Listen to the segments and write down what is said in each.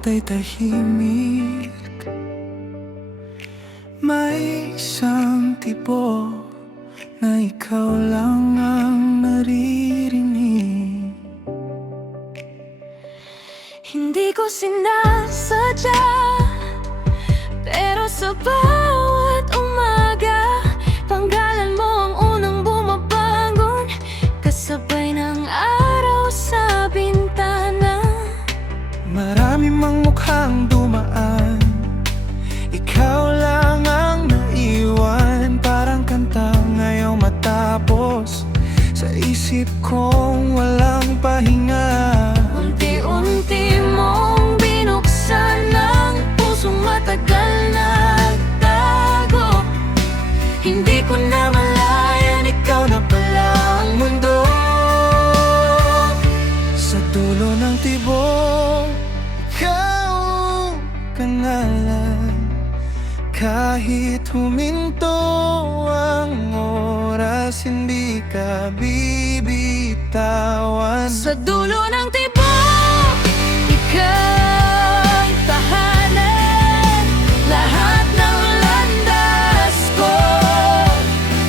lahat ay tahimik. May isang tipo na ikaw lang ang naririnig. Hindi ko sinasadya, pero sa bawat umaga panggalan mo ang unang bumabangon, kasabay ng araw sa bintana. Marami mang mukhang dumaan, ikaw lang ang naiwan. Parang kanta ngayong matapos sa isip kong walang pahinga. Unti-unti mong binuksan ang pusong matagal na tago. Hindi ko na malayan, ikaw na pala ang mundo. Sa dulo ng tibok, ikaw ang ngalan. Kahit huminto ang oras, hindi ka bibitawan. Sa dulo ng tibok, ikaw tahanan. Lahat ng landas ko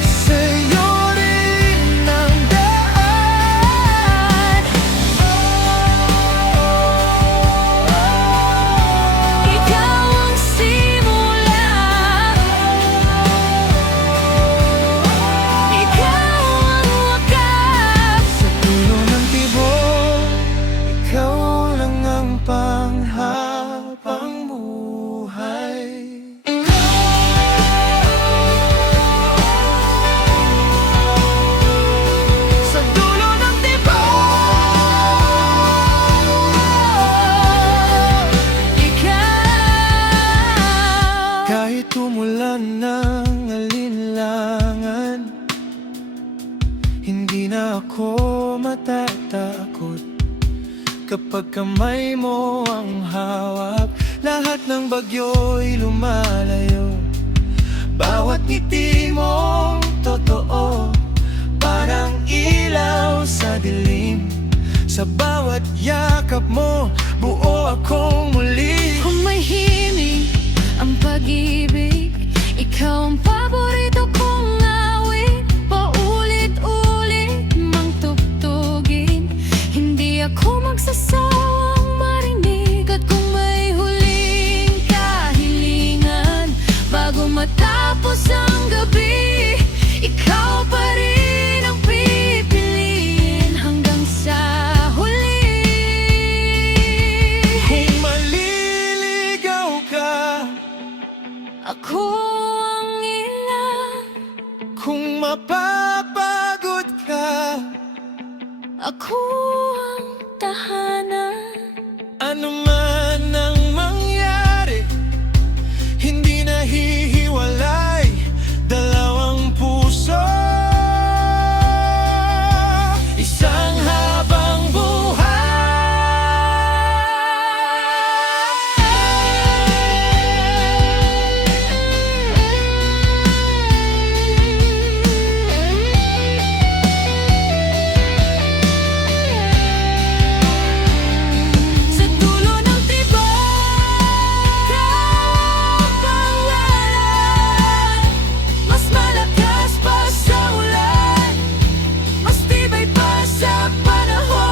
sa'yo rin ang daan. ikaw ang simula, ikaw ang wakas. Sa dulo ng tibok, ikaw lang ang panghabang buhay. Sa dulo ng tibok, ikaw. kahit umulan ng alinlangan, hindi na ako matatakot. Kapag kamay mo ang hawak, lahat ng bagyo'y lumalayo. Bawat ngiti mong totoo, parang ilaw sa dilim. Sa bawat yakap mo, buo akong muli. Humahimik ang pag-ibig, ikaw ang paborito kong awit. Paulit-ulit mang tugtugin, hindi ako magsasawang marinig. At kung may huling kahilingan bago matapos ang gabi, ikaw pa rin ang pipiliin hanggang sa huli. Kung maliligaw ka, Ako ang ilan, kung mapapagod ka, ako ang tahanan. ano man ang mangyari, hindi nahihiwalay dalawang puso. Isang habang Sa dulo ng tibok, ikaw ang pangalan. Mas malakas pa sa ulan, mas tibay pa sa panahon.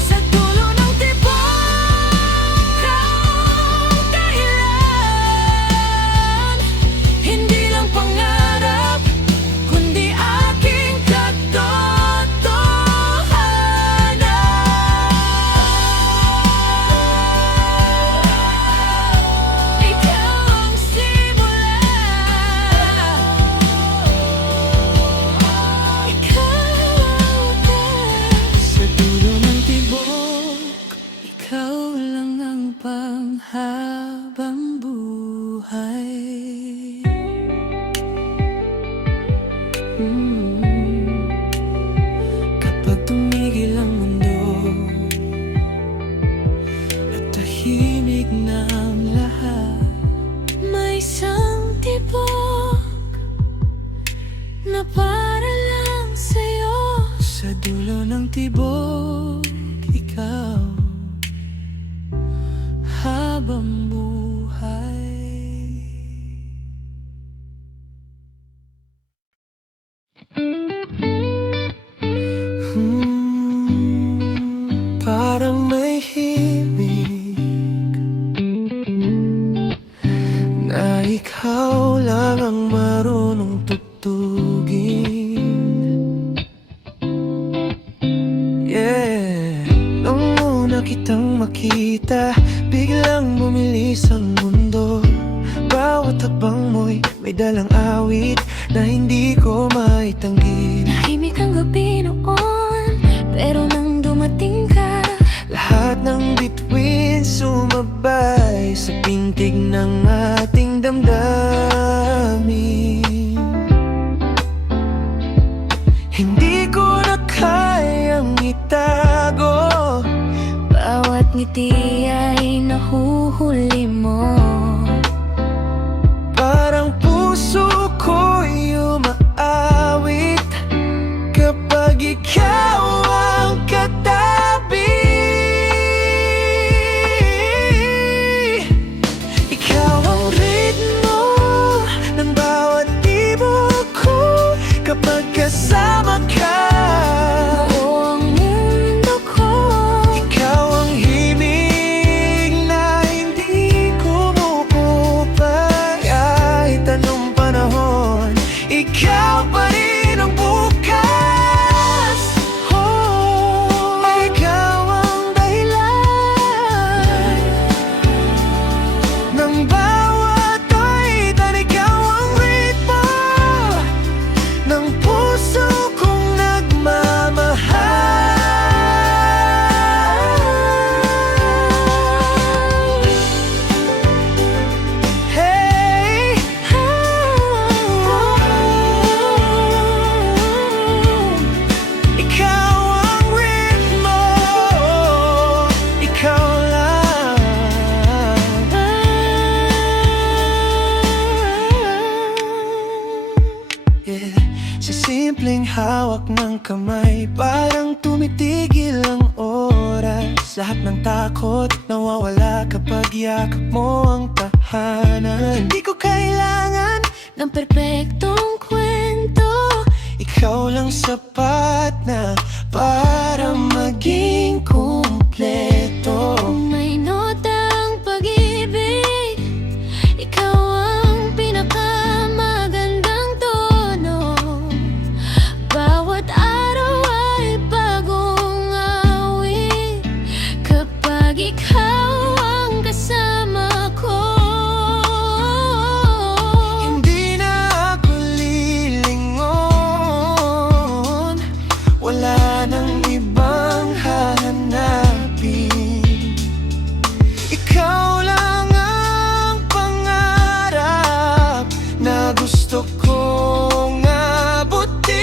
Sa dulo ng tibok, ikaw ang dahilan. Hindi lang pangarap, kundi aking katotohanan. Ikaw ang simula, ikaw ang wakas. sa dulo ng tibok, Ikaw lang ang panghabang buhay. kapag tumigil ang mundo at tahimik na ang lahat, May isang tibok na para lang sa'yo. sa dulo ng tibok, ikaw habang buhay. Parang may himig na ikaw lang ang marunong tugtugin. Yeah, nung una kitang makita, biglang bumilis ang mundo. Bawat hakbang mo'y may dalang awit na hindi ko maitanggi. Tahimik ang gabi noon, pero nang dumating ka, Lahat ng bituin sumabay sa pintig ng ating damdamin. Hindi ko na kayang itago, bawat ngiti ay nahuhuli mo. parang puso ko'y umaawit kapag ikaw ang katabi. Ikaw ang ritmo ng bawat tibok ko kapag kasama ka. Buo ang mundo ko, Ikaw ang himig na hindi kumukupa kahit anong panahon. Ikaw pa rin ang bukas. Oh, ikaw ang dahilan ng bawat awitan. Ikaw ang ritmo ng puso kong nagmamahal. Hey, ikaw ang ritmo, ikaw lang. Yeah. Sa simpleng hawak ng kamay, parang tumitigil ang oras. Lahat ng takot nawawala kapag yakap mo ang tahanan. Hindi ko kailangan ng perpektong kwento. ikaw lang sapat na para maging kumpleto. Kung may notang pag-ibig, ikaw ang pinakamagandang tono. Bawat araw ay bagong awit kapag ikaw ang kasama ko. Hindi na ako lilingon, wala nang ibang hahanapin. Ikaw lang ang pangarap na gusto kong abutin.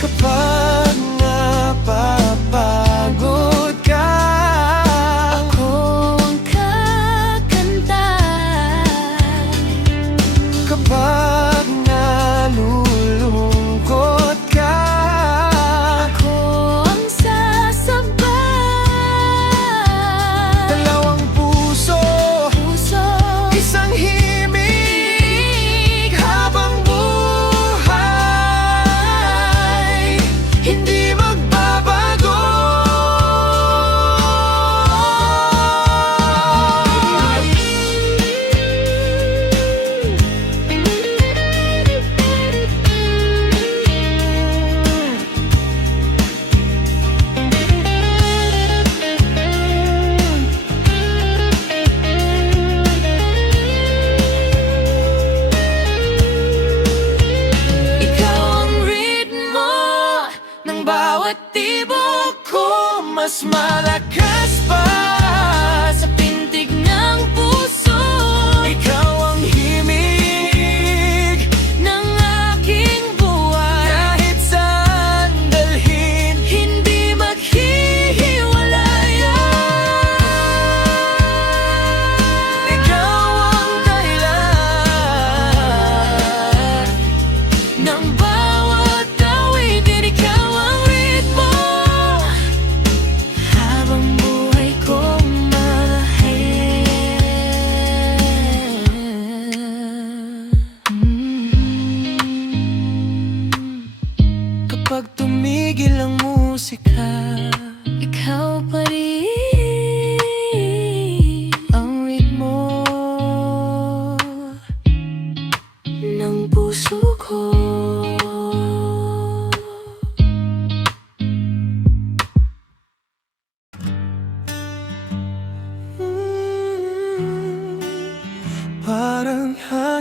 Kapag napapagod ka, Ako ang kakanta. kapag nalulungkot ka, Ako ang sasabay. dalawang puso, Puso, isang himig habang buhay, hindi magbabago. ikaw ang ritmo ng bawat tibok ko. Mas malakas pa Sa pintig ng puso, ikaw ang himig ng aking buhay. kahit saan dalhin. Hindi maghihiwalayan. Ikaw ang dahilan Ng bawat awitin, ikaw ang ritmo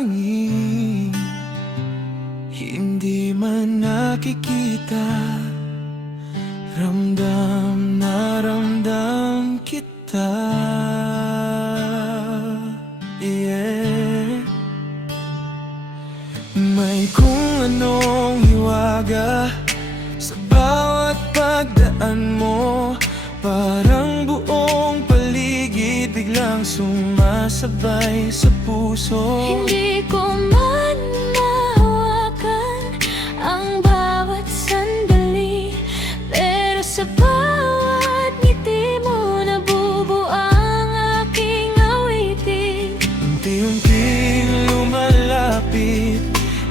hangin, hindi man nakikita, ramdam na ramdam kita. Yeah. May kung anong hiwaga sa bawat pagdaan mo, parang buong paligid biglang sumasabay sa puso. Hindi ko man mahawakan ang bawat sandali, pero sa bawat ngiti mo nabubuo ang aking awitin. Unti-unting lumalapit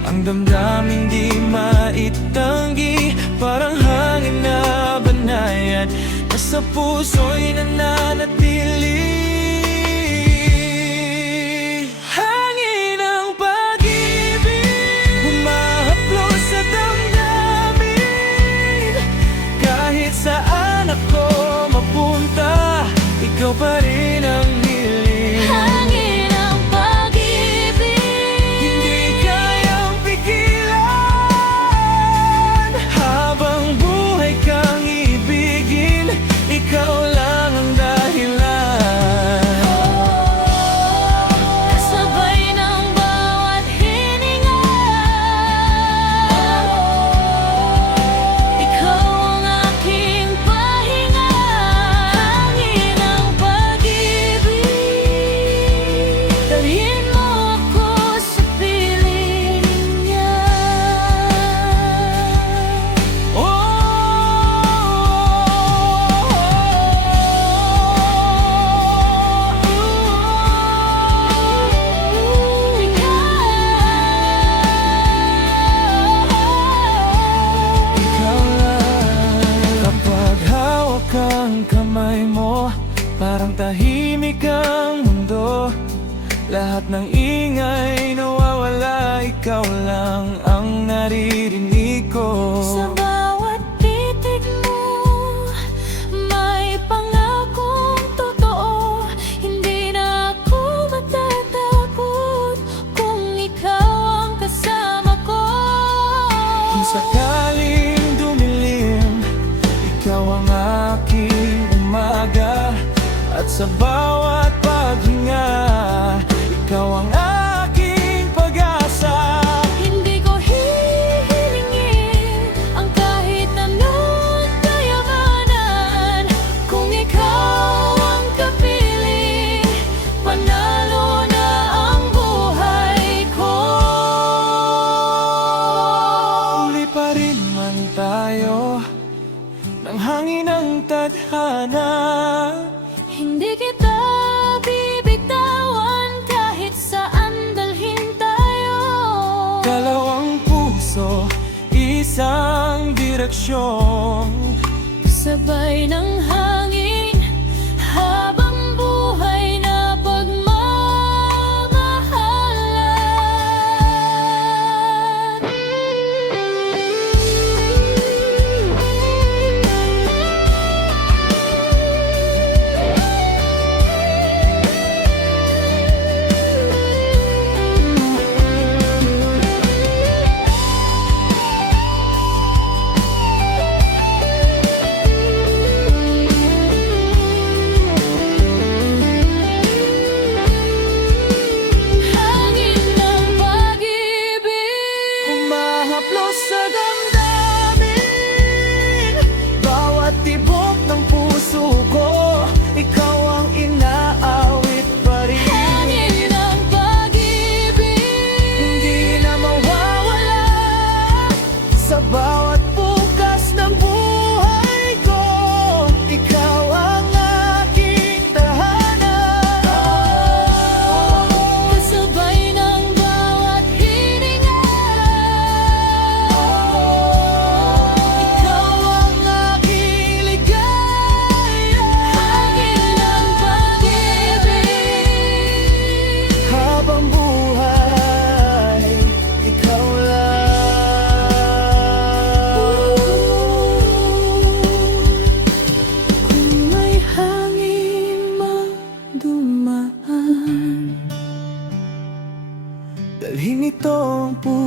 ang damdaming di maitanggi, parang hangin na banayad na sa puso'y nananatili. Hangin ng pag-ibig, humahaplos sa damdamin. Kahit saan ako mapunta, ikaw pa rin ang hiling. Hangin ng pag-ibig, Hindi kayang pigilan. Habang buhay kang ibigin, ikaw lang ang dahilan. kasabay ng bawat hininga. Ikaw ang aking pahinga. Hangin ng pag-ibig, dalhin mo ako sa piling niya. Ikaw lang. Kapag hawak ang kamay mo, parang tahimik ang mundo. Lahat ng ingay nawawala, ikaw lang ang naririnig ko. Sa bawat titig mo, may pangakong totoo. Hindi na ako matatakot kung ikaw ang kasama ko. Kung sakaling dumilim, ikaw ang aking umaga. At sa bawat paghinga, ikaw ang aking pag-asa. Hindi ko hihilingin ang kahit anong kayamanan. Kung ikaw ang kapiling, panalo na ang buhay ko. Uli pa rin man tayo ng hangin ng tadhana. Hindi kita bibitawan kahit saan dalhin tayo. Dalawang puso, isang direksyon. Sabay ng hangin habang buhay na pagmamahalan.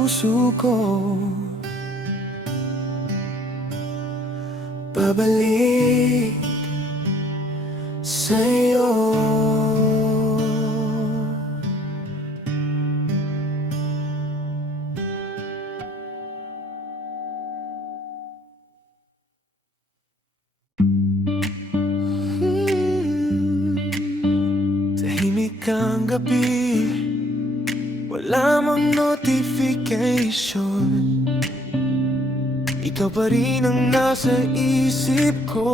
puso ko. Pabalik sa'yo. Tahimik ang gabi, wala mang notification. Ikaw pa rin ang nasa isip ko.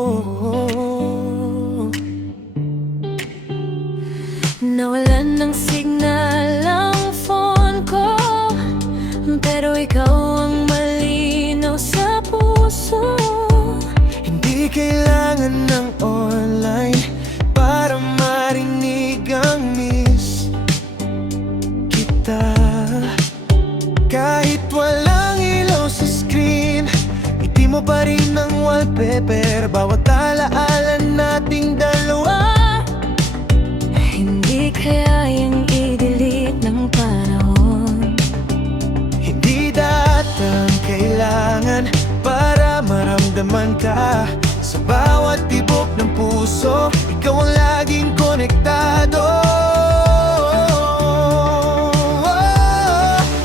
Nawalan ng signal ang phone ko, pero ikaw ang malinaw sa puso. Hindi kailangan ng online para marinig ang miss kita. Kahit walang ilaw sa screen, ngiti mo pa rin ang wallpaper. Bawat alaala nating dalawa, Hindi kayang i-delete ng panahon. hindi datang kailangan para maramdaman ka. Sa bawat tibok ng puso, ikaw ang laging konektado.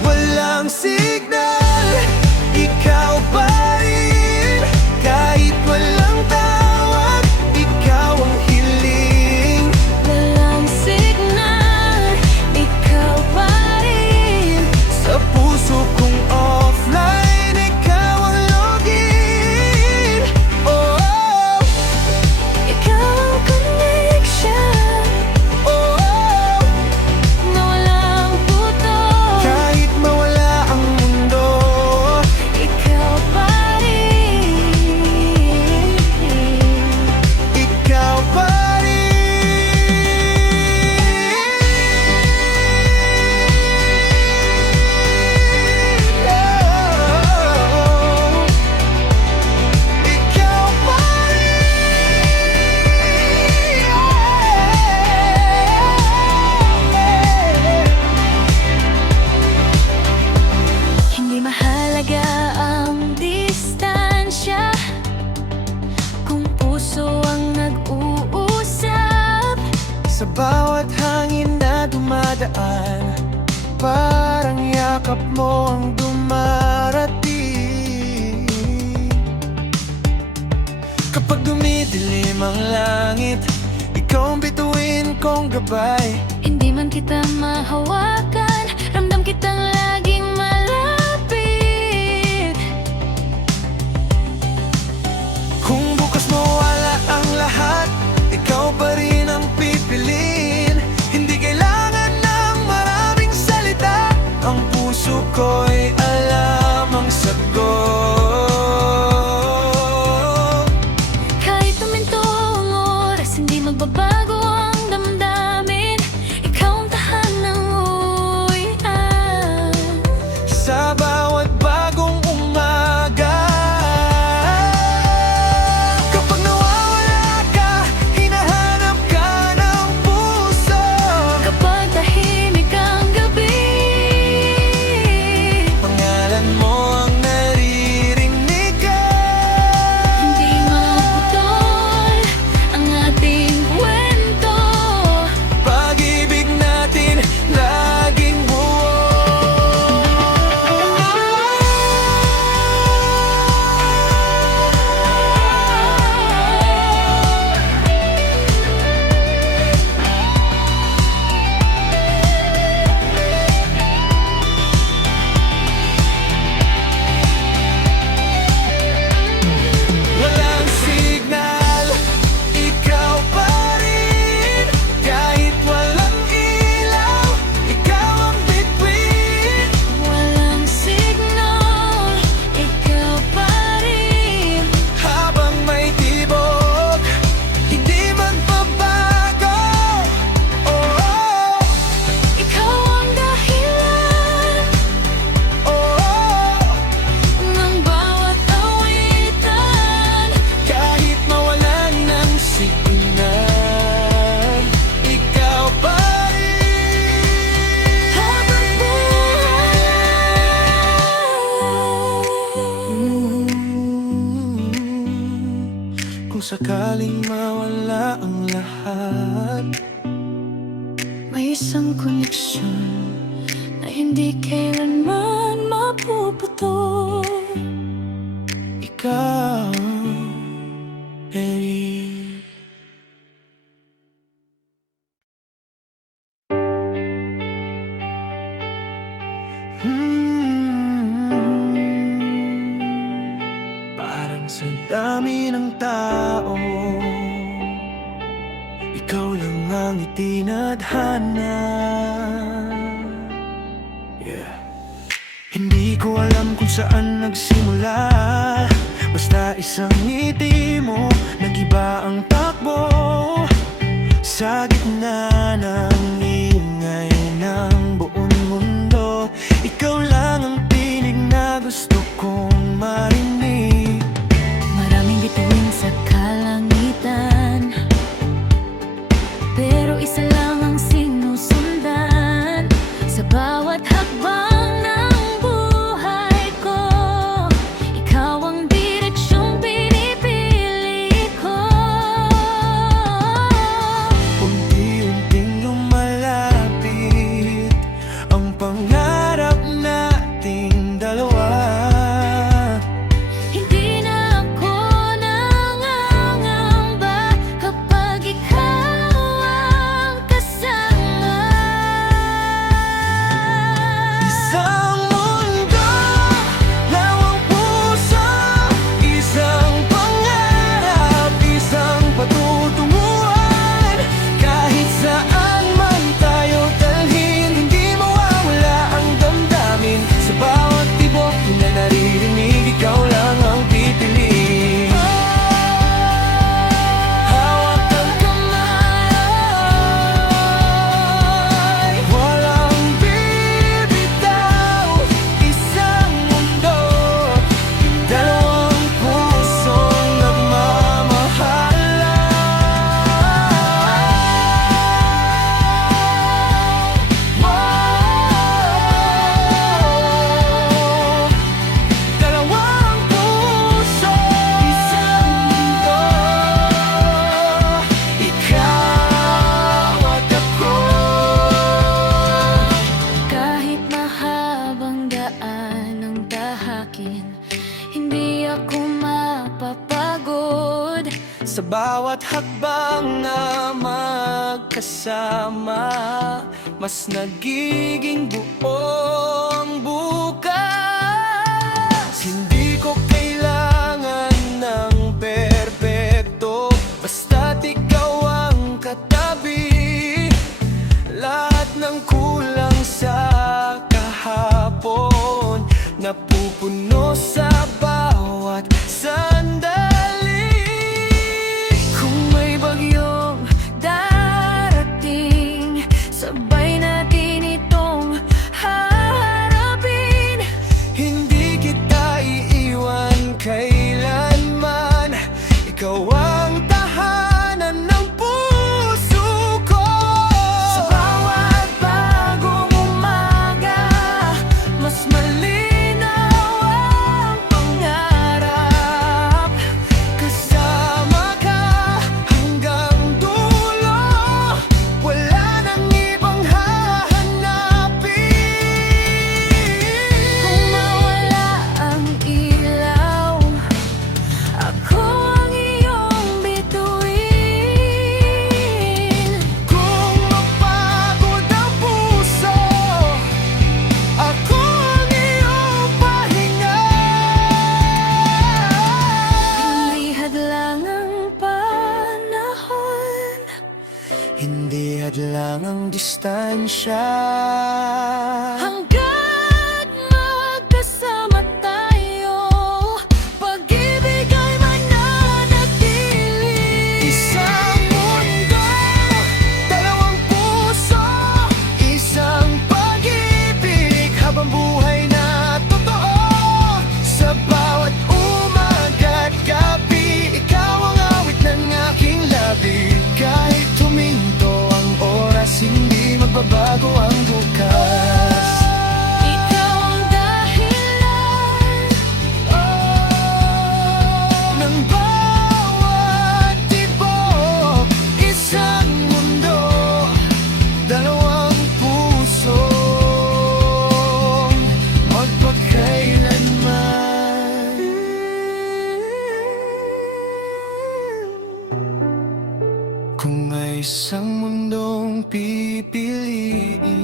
Walang signal, ikaw pa rin. Kahit walang tawag, ikaw ang hiling. Walang signal, ikaw pa rin. Sa puso kong offline, ikaw ang login. Oh, oh, Ikaw ang connection oh, oh. na walang puto. Kahit mawala ang mundo, Ikaw pa rin. ikaw pa rin. Oh, ikaw pa rin. Hindi mahalaga ang distansya kung puso ang nag-uusap. Sa bawat hangin na dumadaan, parang yakap mo ang dumarating. Kapag dumidilim ang langit, ikaw ang bituin kong gabay. Hindi man kita mahawakan, ramdam kitang laging malapit. Kung bukas mawala ang lahat, ikaw pa rin ang pipiliin. Hindi kailangan ng maraming salita, ang puso ko'y alam ang sagot. Kahit tuminto ang oras, hindi magbabago ang damdamin. Ikaw ang tahanang uwian. isang koneksyon na hindi kailanman mapuputol. Ikaw, Eric. Parang sa dami ng tao, ikaw lang ang itinadhana. Yeah. Hindi ko alam kung saan nagsimula, basta isang ngiti mo, nag-iba ang takbo. Sa gitna ng ingay ng buong mundo, ikaw lang ang tinig na gusto kong marinig. Maraming bituin sa kalangitan, pero isa lang ang sinusundan. Sa bawat hakbang ng buhay ko, ikaw ang direksyong pinipili ko. Unti-unting lumalapit ang pangarap nating dalawa. Hindi na ako nangangamba kapag ikaw ang kasama. Isang mundo, lawang puso, isang pangarap, isang patutunguhan. Kahit saan man tayo dalhin, hindi mawawala ang damdamin. Sa bawat tibok na naririnig, ikaw lang ang pipiliin. Hawak ang kamay, walang bibitaw. Isang mundo, dalawang pusong nagmamahalan. Dalawang puso, isang mundo, ikaw at ako. Kahit mahabang daan ang tahakin, hindi ako mapapagod. Sa bawat hakbang na magkasama, mas nagiging buo ang bukas. Hindi ko kailangan ng perpekto, basta't ikaw ang katabi. Lahat ng kulang sa kahapon, napupuno sa bawat sandali. Kung may bagyong darating, sabay natin itong haharapin. Hindi kita iiwan kailanman, ikaw ang tahanan ng puso ko. Sa bawat bagong umaga, mas malinaw ang pangarap. Kasama ka hanggang dulo, wala nang ibang hahanapin. Kung mawala ang ilaw, ako ang iyong bituin. Kung mapagod ang puso, ako ang iyong pahinga. Hindi hadlang ang panahon, Hindi hadlang ang distansya. hanggat magkasama tayo, pag-ibig ay mananatili. Isang mundo, dalawang puso, isang pag-ibig, habang buhay na totoo. Sa bawat umaga at gabi, ikaw ang awit ng aking labi. Kahit huminto ang oras, hindi magbabago ang bukas. mundong pipiliin.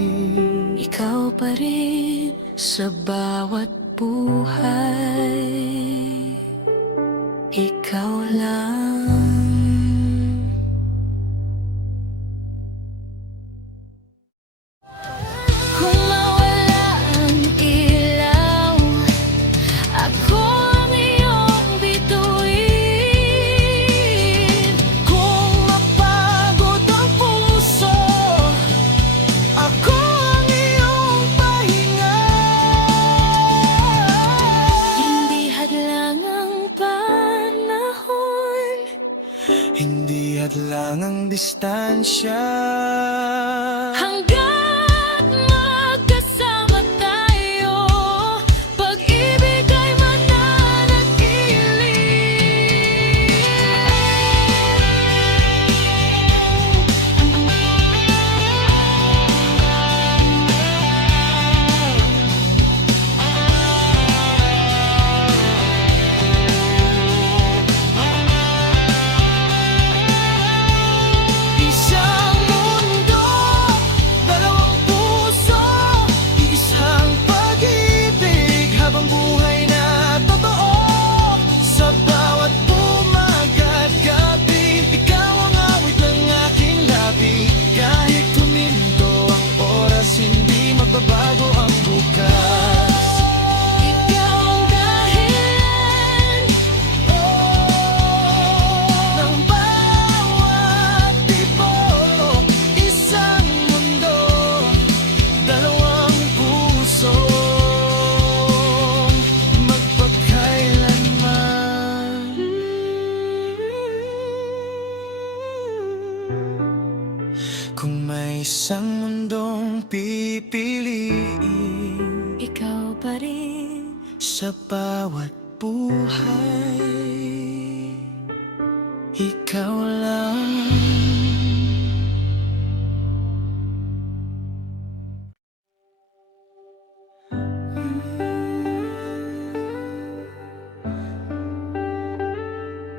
Ikaw pa rin sa bawat buhay. Ikaw lang. Kung mawala ang ilaw, ako ang iyong bituin. Kung mapagod ang puso, Ako ang iyong pahinga. hindi hadlang ang panahon. Hindi hadlang ang distansya. Hanggat magkasama tayo, pag-ibig ay mananatili. Isang mundo, dalawang puso, isang pag-ibig, habang buhay na totoo. Sa bawat umaga't gabi, ikaw ang awit ng aking labi. Kahit tuminto ang oras, hindi magbabago ang bukas. Ikaw ang dahilan Ng bawat tibok, isang mundo, dalawang puso, magpakailanman. Kung may isang mundong pipiliin, ikaw pa rin. sa bawat buhay, ikaw lang.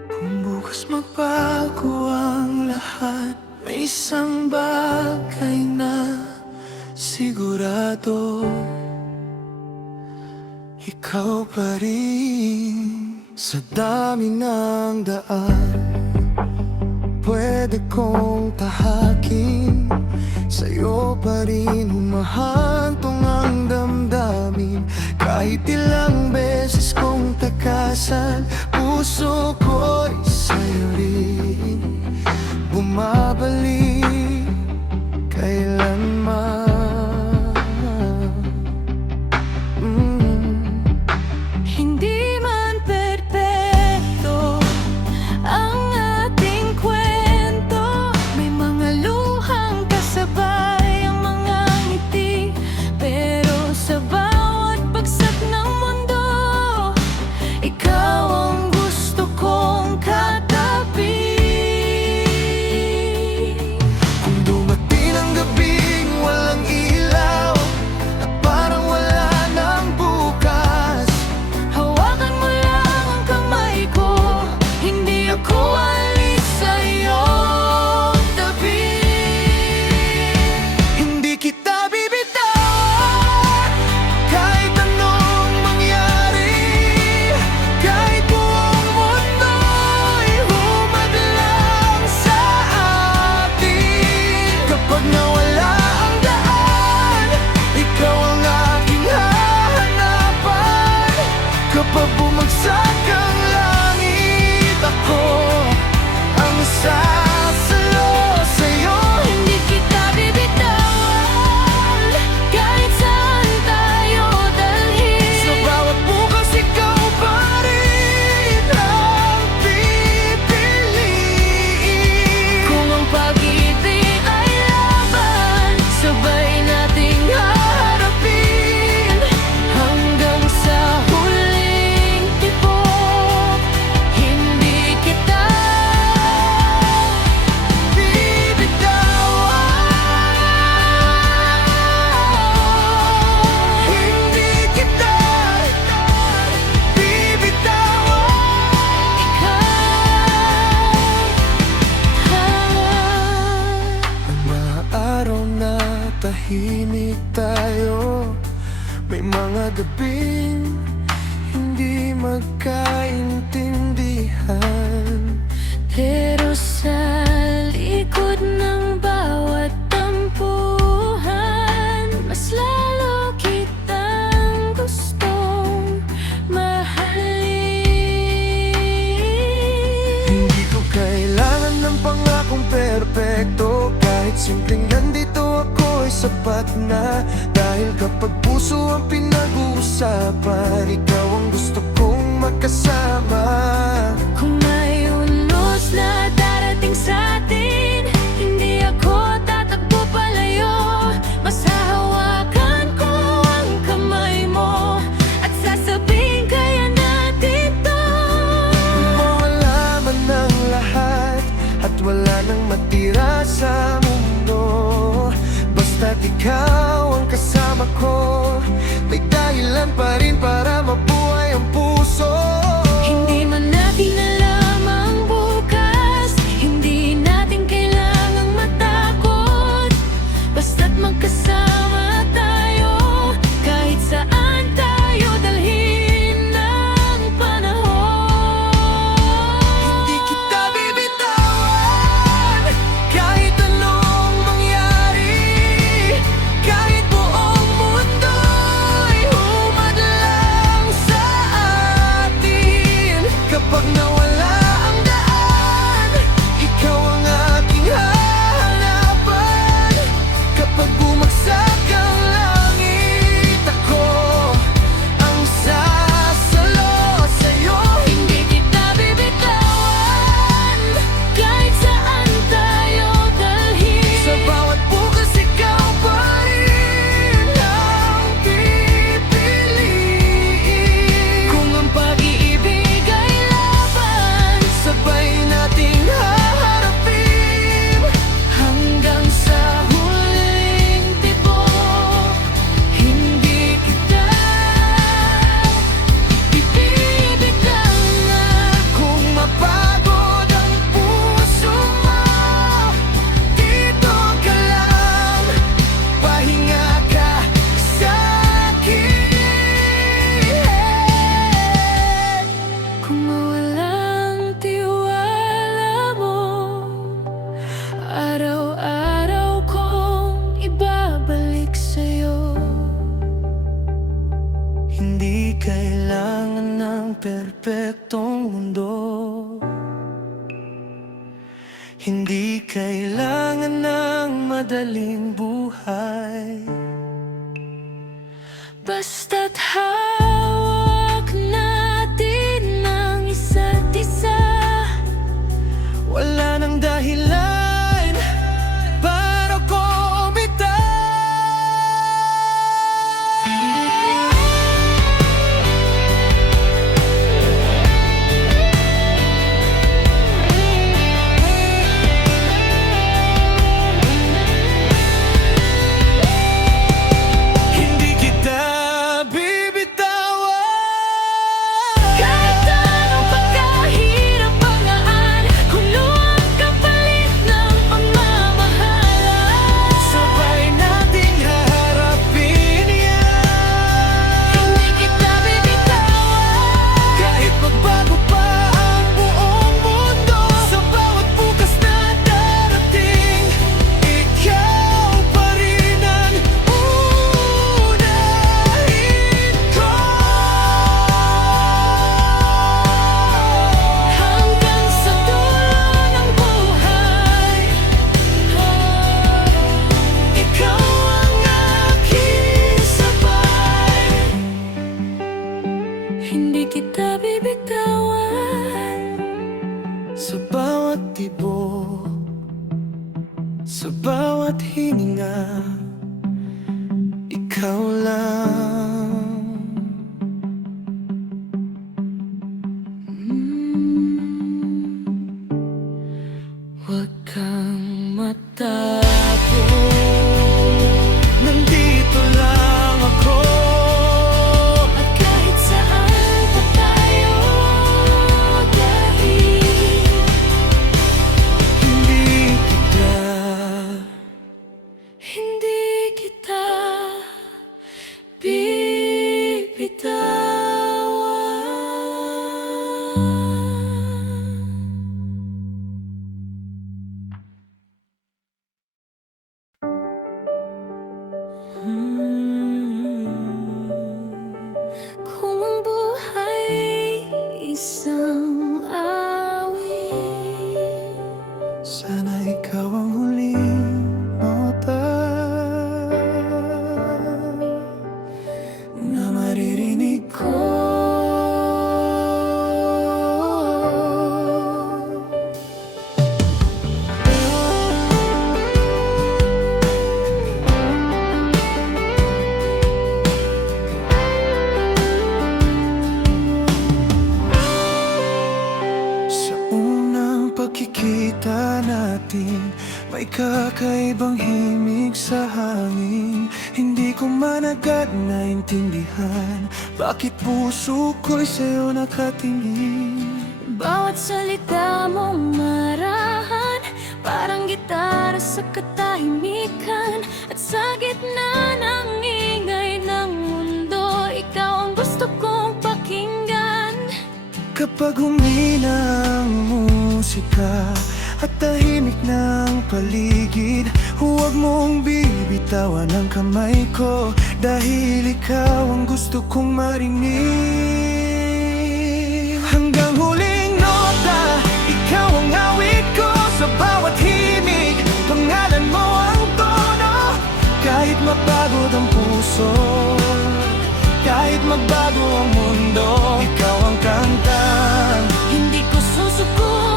Kung bukas magbago ang lahat, may isang bagay na sigurado. Ikaw pa rin. Sa dami ng daan, pwede kong tahakin. Sa'yo pa rin humahantong ang damdamin. Kahit ilang beses kong takasan, puso ko'y sa'yo rin bumabalik kailanman. Hindi man perpekto ang ating kwento, may mga luhang kasabay ang mga ngiti. Pero sa bawat bagsak ng mundo, ikaw ang gusto kong katabi. tahimik tayo. May mga gabing hindi magkaintindihan. Pero sa likod ng bawat tampuhan, mas lalo kitang gustong mahalin. Hindi ko kailangan ng pangakong perpekto. Kahit simpleng nandito ako ay sapat na. Dahil kapag puso ang pinag-uusapan, ikaw ang gusto kong makasama. Kung may unos na darating sa atin, hindi ako tatakbo palayo. Mas hahawakan ko ang kamay mo at sasabihin kaya natin to. Mawala man ang lahat at wala nang matira sa mundo, basta't ikaw ang kasama ko, may dahilan pa rin para mabuhay ang puso. Hindi man natin alam ang bukas, hindi natin kailangang matakot. Basta't magkasama tayo, kahit saan tayo dalhin ng panahon. Hindi kita bibitawan, kahit anong mangyari. Kahit buong mundo'y humadlang sa atin. Kapag nawala ang daan, ikaw ang aking hahanapan. Kapag bumagsak ang langit, ako ang sasalo sa'yo. Hindi kita bibitawan, kahit saan tayo dalhin. Sa bawat bukas ikaw pa rin ang pipiliin. Kung ang pag-iibig ay laban, Sabay nating haharapin hanggang sa huling tibok. Hindi kita ibibitawan. kung mapagod ang puso mo. Dito ka lang, pahinga ka sa'kin. Kung mawalang tiwala mo, araw-araw kong ibabalik sa'yo. Hindi kailangan ng perpektong mundo. Hindi kailangan ng madaling buhay. Basta't hawak natin ang isa't isa. Wala nang dahilan para kumita. Hindi kita bibitawan. Kahit anong pagkahirap pangaan, kung luwag kapalit ng pagmamahalan. Sabay nating haharapin yan. Hindi kita bibitawan, Kahit magbago pa ang buong mundo, sa bawat bukas na darating, ikaw pa rin ang unahin ko. hanggang sa dulo ng buhay. Ikaw ang aking sabay. Hindi kita bibitawan. Sa bawat tibok, sa bawat hininga, ikaw lang. Huwag kang matakot. Nandito lang ako. At kahit saan pa tayo dahil, Hindi kita hindi kita kakaibang himig sa hangin. Hindi ko man agad naintindihan bakit puso ko'y sa'yo nakatingin. Bawat salita mo marahan, parang gitara sa katahimikan. At sa gitna ng ingay ng mundo, ikaw ang gusto kong pakinggan. Kapag humina ang musika at tahimik ng paligid, huwag mong bibitawan ang kamay ko, dahil ikaw ang gusto kong marinig. Hanggang huling nota, ikaw ang awit ko. Sa bawat himig, pangalan mo ang tono. Kahit mapagod ang puso, kahit magbago ang mundo, ikaw ang kantang Hindi ko susukuan.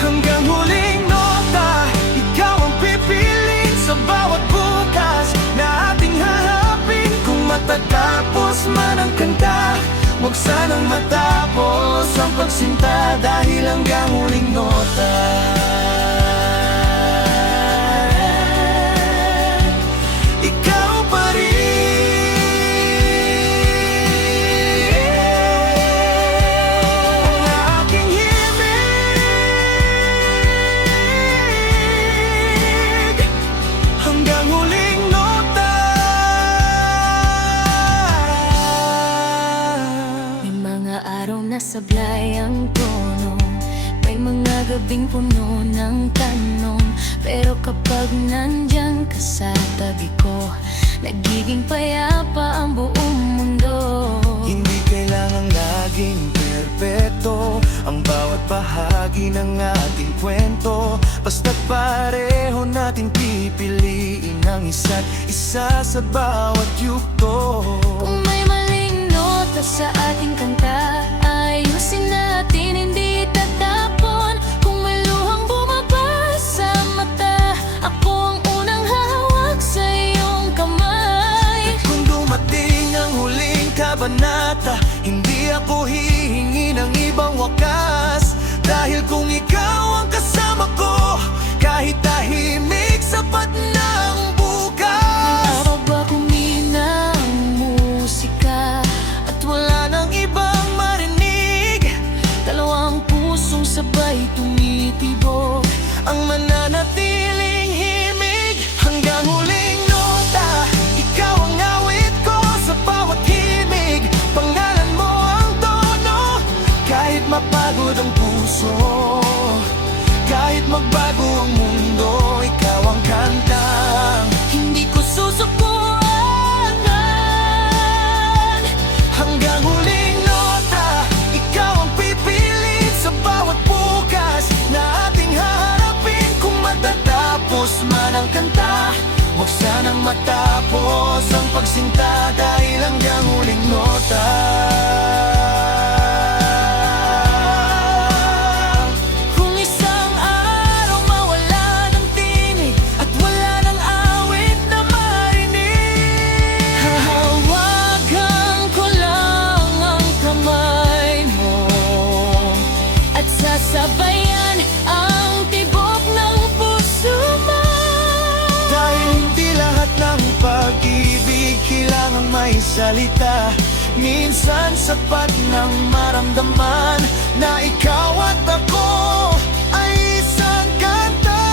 hanggang huling nota. Ikaw ang pipiling sa bawat bukas na ating haharapin. Kung matatapos man ang kanta, huwag sanang matapos ang pagsinta, dahil hanggang huling nota. Ikaw pa rin ang aking himig hanggang huling nota. May mga araw na sablay ang tono, may mga gabing puno ng tanong. Pero kapag nandyan ka sa tabi ko, nagiging payapa ang buong mundo. Hindi kailangang laging perpekto ang bawat bahagi ng ating kwento, basta't pareho natin pipiliin ang isa't isa sa bawat yugto. Kung may maling nota sa ating kanta, ayusin natin, hindi tatapon. Kung may luhang bumaba sa mata, ako ang unang hahawak sa iyong kamay. Kung dumating ang huling kabanata, hindi ako hihingi ng ibang wakas, dahil kung ikaw ang kasama ko, kahit tahimik sapat na ang bukas. Araw ba kumina ang musika At wala nang ibang marinig, dalawang pusong sabay tumitibok. ang mananatiling himig hanggang huling nota. Ikaw ang awit ko sa bawat himig, pangalan mo ang tono. Kahit mapagod ang puso, kahit magbago ang mundo, ikaw ang kantang Hindi ko susukuan. hanggang huling nota. Ikaw ang pipilit sa bawat bukas na ating haharapin. Kung matatapos man ang kanta, huwag sanang matapos ang pagsinta, dahil hanggang huling nota. Kung isang araw mawala ng tinig at wala ng awit na marinig, Hahawakan ko lang ang kamay mo at sasabayan ang tibok ng puso mo. dahil hindi lahat ng pag-ibig kailangang may salita. Minsan sapat ng maramdaman na ikaw at ako ay isang kanta.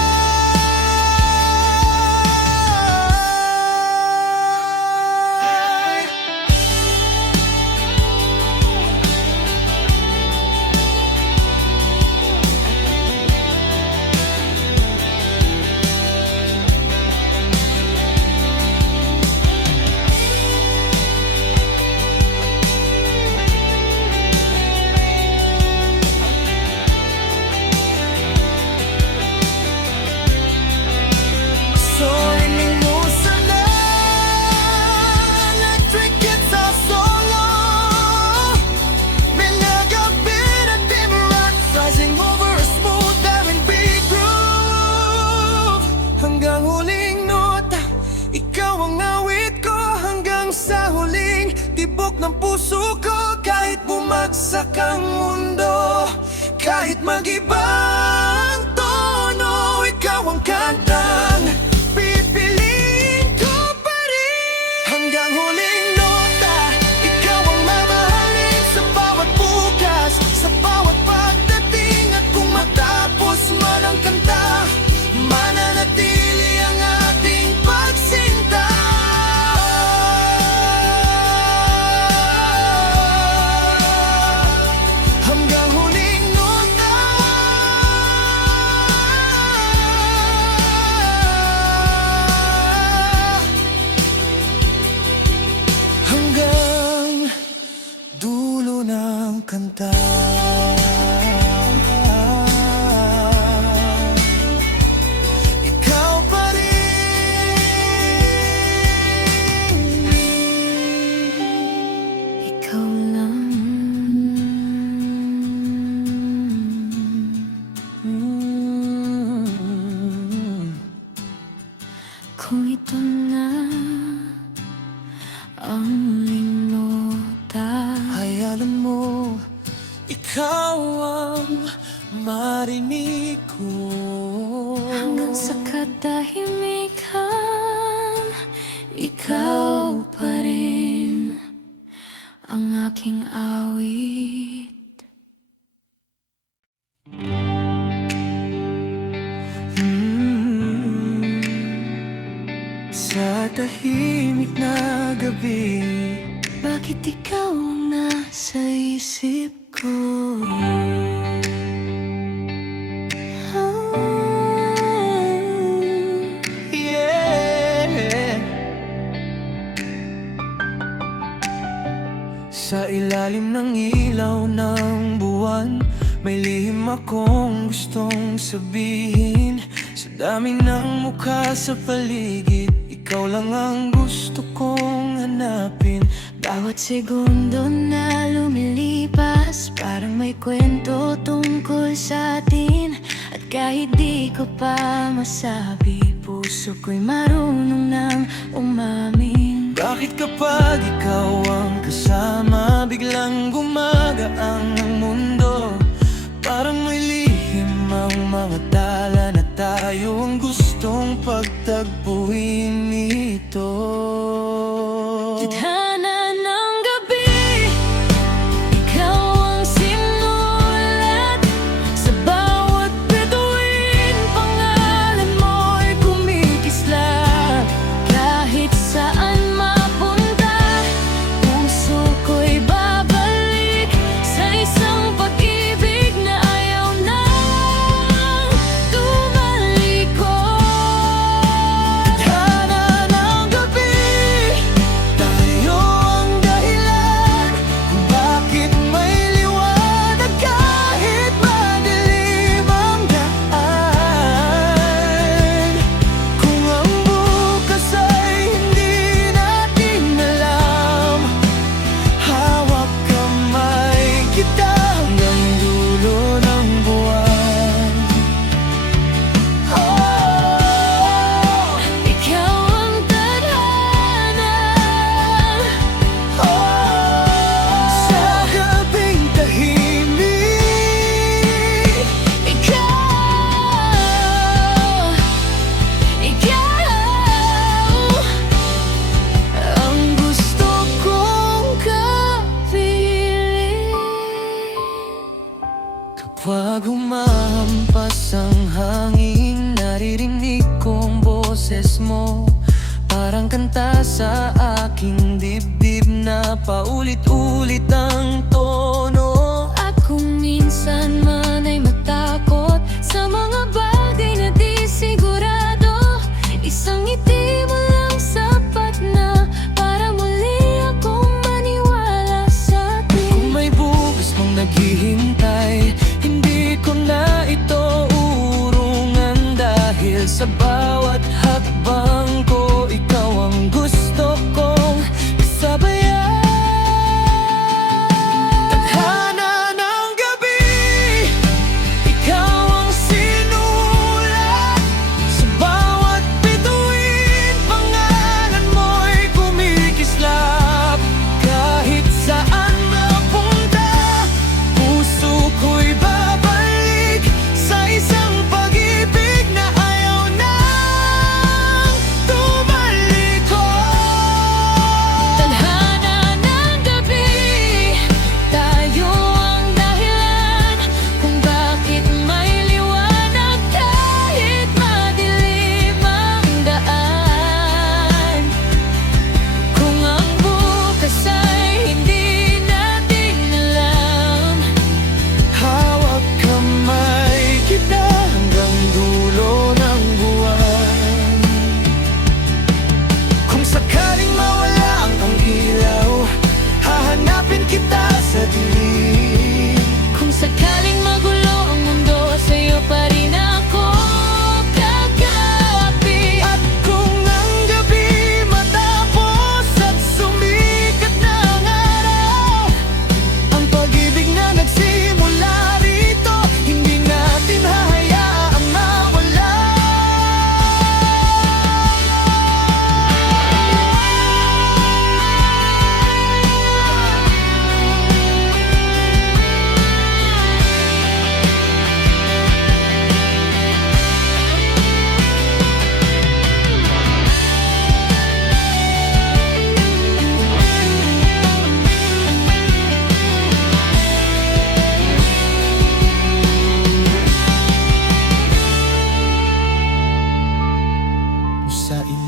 So rinig mo sana, electric guitar solo, binagabit at dim rock, rising over a smooth R&B groove. Hanggang huling nota, ikaw ang awit ko, hanggang sa huling tibok ng puso ko. Kahit bumagsak ang mundo, kahit mag-iba ang tono, Kung ito na ang muling nota, ay alam mo, ikaw ang marinig ko. hanggang sa katahimikan, ikaw pa rin ang aking awit. Sa tahimik na gabi, Bakit ikaw ang nasa isip ko? yeah. Sa ilalim ng ilaw ng buwan, may lihim akong gustong sabihin. Sa dami ng mukha sa paligid, ikaw lang ang gusto kong hanapin. Bawat segundo na lumilipas, parang may kwento tungkol sa atin. At kahit di ko pa masabi, puso ko'y marunong nang umamin. Bakit kapag ikaw ang kasama, biglang gumagaang ang mundo? Parang may lihim ang mga tala na tayo ang gustong pagtagpuin nito. Tadhana ng gabi, ikaw ang sinulat. Sa bawat bituin, pangalan mo'y kumikislap. Kahit saan mapunta, puso ko'y babalik sa isang pag-ibig na ayaw nang tumalikod. Tadhana ng gabi, tayo ang dahilan kung bakit may liwanag kahit madilim ang daan. Kung ang bukas ay hindi natin alam, hawak kamay kita hanggang dulo ng buwan. Oh, Ikaw ang tadhana, sa gabing tahimik, ikaw ang gusto kong kapiling. kapag humahampas ang hangin, naririnig kong boses mo. Parang kanta sa aking dibdib na paulit-ulit ang tono. At kung minsan man ay matakot sa mga bagay na di sigurado, isang ngiti mo lang sapat na para muli akong maniwala sa Kung atin. may bukas pang naghihintay, hindi ko na ito uurungan. Dahil sa bawat hakbang ko, ikaw ang gusto kong sabayan. Tadhana ng gabi, ikaw ang sinulat. Sa bawat bituin, pangalan mo'y kumikislap. Kahit saan mapunta, puso ko'y babalik sa isang pag-ibig na ayaw nang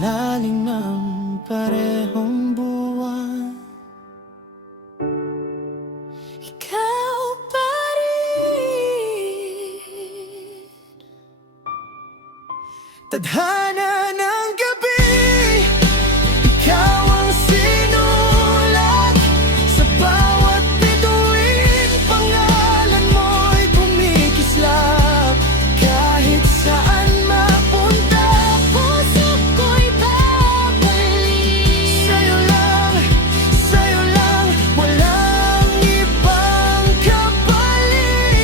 ilalim ng parehong buwan. Ikaw pa rin. Tadhana ng gabi, ikaw ang sinulat sa bawat bituin. Pangalan mo'y kumikislap kahit saan mapunta. Puso ko'y babalik Sa'yo lang, walang ibang kapalit.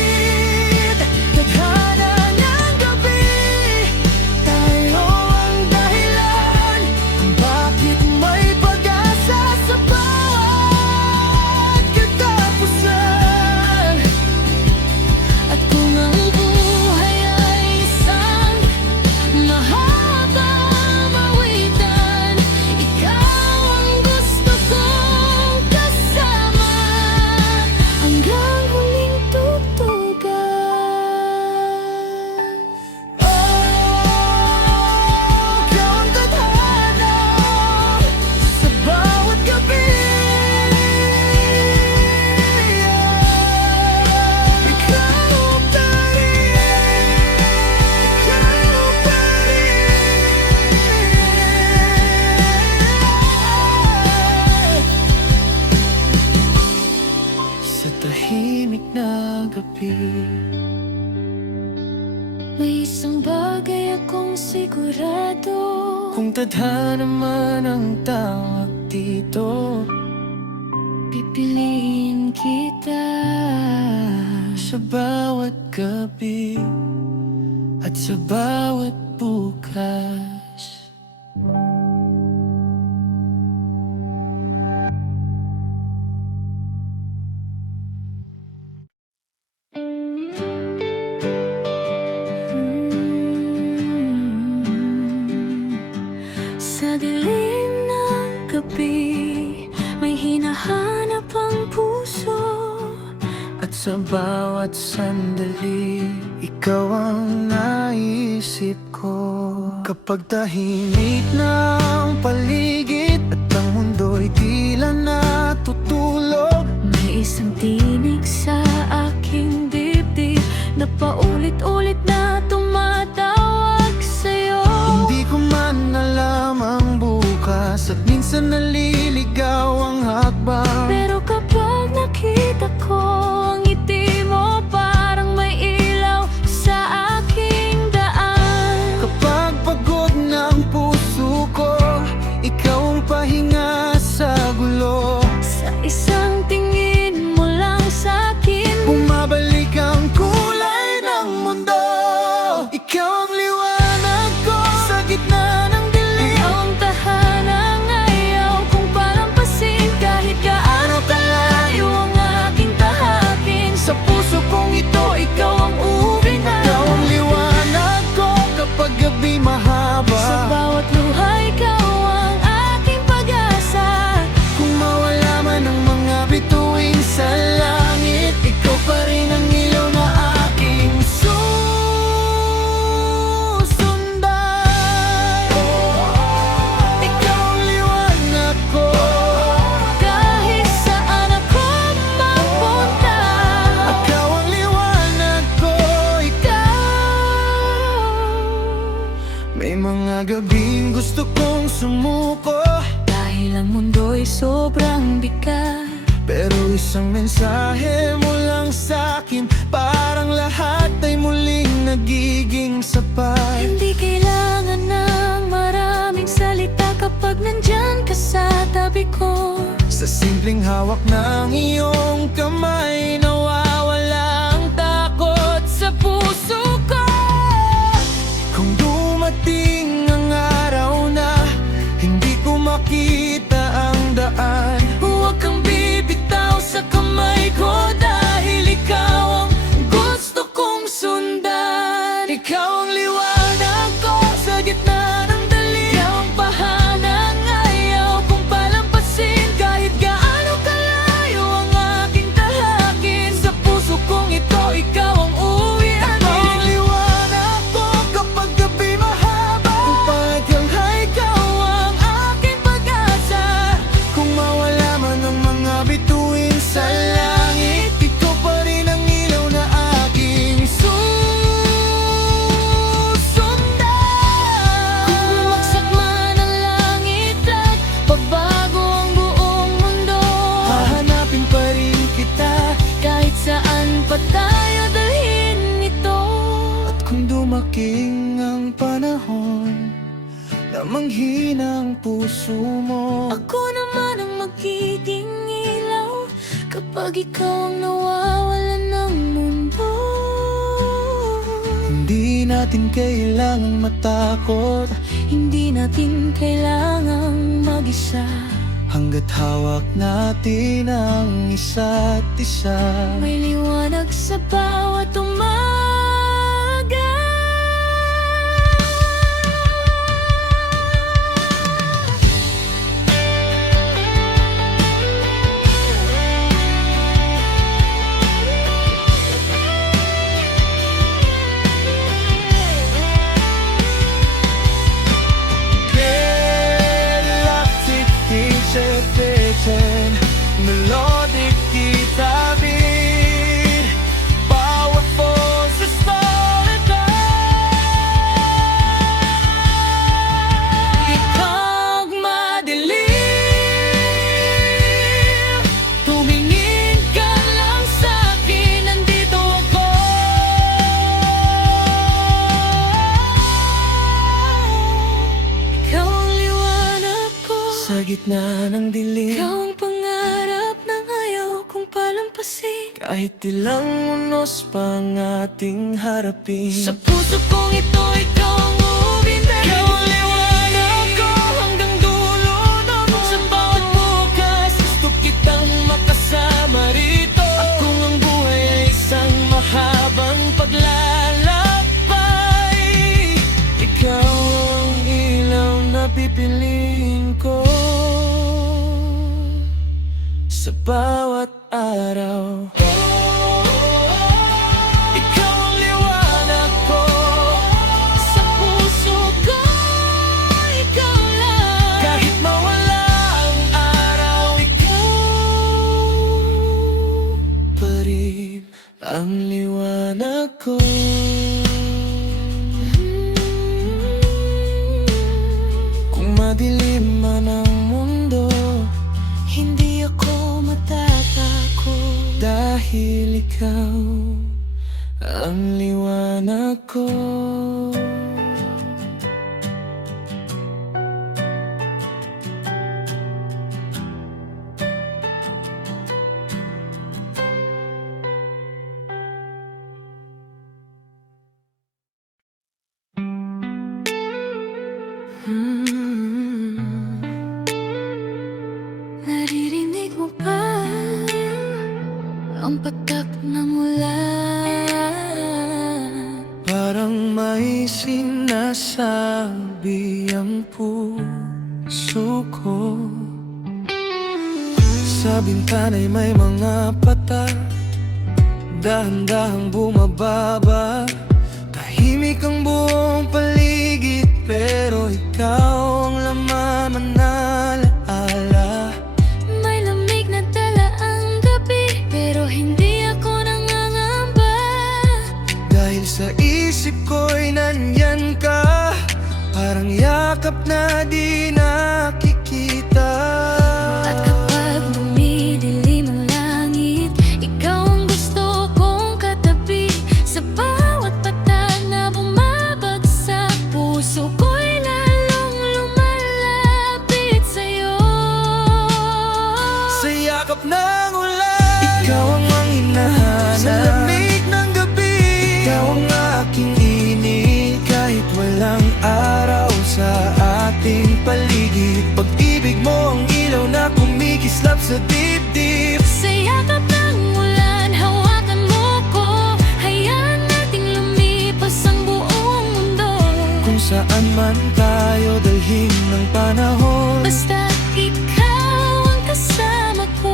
Tadhana ng gabi, tayo ang dahilan kung bakit may pag-asa sa bawat katapusan. At kung ang buhay ay isang mahabang awitan, ikaw ang gusto kong kasama hanggang huling tugtugan. Ikaw ang tadhana sa bawat gabi. Ikaw pa rin. Sa tahimik na gabi, May isang bagay akong sigurado, kung tadhana man ang tawag dito, pipiliin kita. sa bawat gabi at sa bawat bukas. Sa dilim ng gabi, may hinahanap ang puso. At sa bawat sandali, ikaw ang naisip ko. Kapag tahimik na ang paligid at ang mundo'y tila natutulog, May isang tinig sa aking dibdib na paulit-ulit na tumatawag sa'yo. hindi ko man alam ang bukas at minsan naliligaw ang hakbang. Pero kapag nakita ko ang ngiti mo, parang may ilaw sa aking daan. Kapag pagod na ang puso ko, ikaw ang pahinga sa gulo. Sa isang tingin mo lang sa'kin, Bumabalik ang kulay ng mundo. Ikaw ang liwanag ko sa gitna ng dilim. ikaw ang tahanang ayaw kong palampasin. Kahit gaano kalayo ang aking tahakin, Sa puso kong ito, ikaw ang uwinan. Ikaw ang liwanag ko kapag gabi mahaba. sa bawat luha ikaw ang aking pag-asa. Kung mawala man ang mga bituin sa langit, ikaw pa rin ang ilaw na aking susundan. Ikaw ang liwanag ko. Kahit saan ako mapunta, Ikaw ang liwanag ko. May mga gabing gusto kong sumuko, dahil ang mundo'y sobrang bigat. pero isang mensahe mo lang sa'kin, parang lahat ay muling nagiging sapat. Hindi kailangan ng maraming salita kapag nandyan ka sa tabi ko. Sa simpleng hawak ng iyong kamay, nawawala ang takot sa puso ko. Kung dumating ang araw na hindi ko makita ang daan, Huwag kang bibitaw sa kamay ko, dahil ikaw ang gusto kong sundan. ikaw ang liwanag ko sa gitna ng dilim. Ikaw ang pahanang ayaw kong palampasin. Kahit gaano kalayo ang aking tahakin, na manghina ang puso mo. Ako naman ang magiging ilaw kapag ikaw ang nawawalan ng mundo. Hindi natin kailangang matakot Hindi natin kailangang mag-isa. hanggat hawak natin ang isa't isa. May liwanag sa bawat umaga. Galactic melodic gitawin, bawat boses salita. Kapag madilim, tumingin ka lang sa'kin, nandito ako. Ikaw ang liwanag ko, Sa gitna ng dilim, ikaw ang pangarap ng ayaw kong palampasin. kahit ilang unos pang ating harapin. Sa puso kong ito, ikaw ang umibig. Ikaw ang liwanag ko hanggang dulo ng mundo. Sa bawat bukas, Gusto kitang makasama rito. At kung ang buhay ay isang mahabang paglalakbay, ikaw ang ilaw na pipiliin ko sa bawat araw. Ikaw ang liwanag ko sa puso ko, ikaw lang. kahit mawala ang araw. Ikaw pa rin ang liwanag ko. Kung madilim man ang mundo, Hindi ako matatakot. dahil ikaw ang liwanag ko. Naririnig mo ba ang patak ng ulan? Parang may sinasabi ang puso ko. Sa bintana'y may mga patak, dahan-dahang bumababa. Tahimik ang buong paligid, pero ikaw ang laman ng alaala. May lamig na dala ang gabi, pero hindi ako nangangamba. Dahil sa isip ko'y nandyan ka, parang yakap na di nakikita. At kapag dumidilim ang langit, ikaw ang gusto kong katabi. Sa bawat patak na bumabagsak, puso ko'y lalong lumalapit sa'yo. Sa yakap ng ulan, ikaw ang hinahanap. Sa lamig ng gabi, ikaw ang aking init. Kahit walang araw sa ating paligid, pag-ibig mo ang ilaw na kumikislap sa dibdib. Sa yakap ng ulan, hawakan mo ko. Hayaan nating lumipas ang buong mundo. Kung saan man tayo dalhin ng panahon, Basta ikaw ang kasama ko.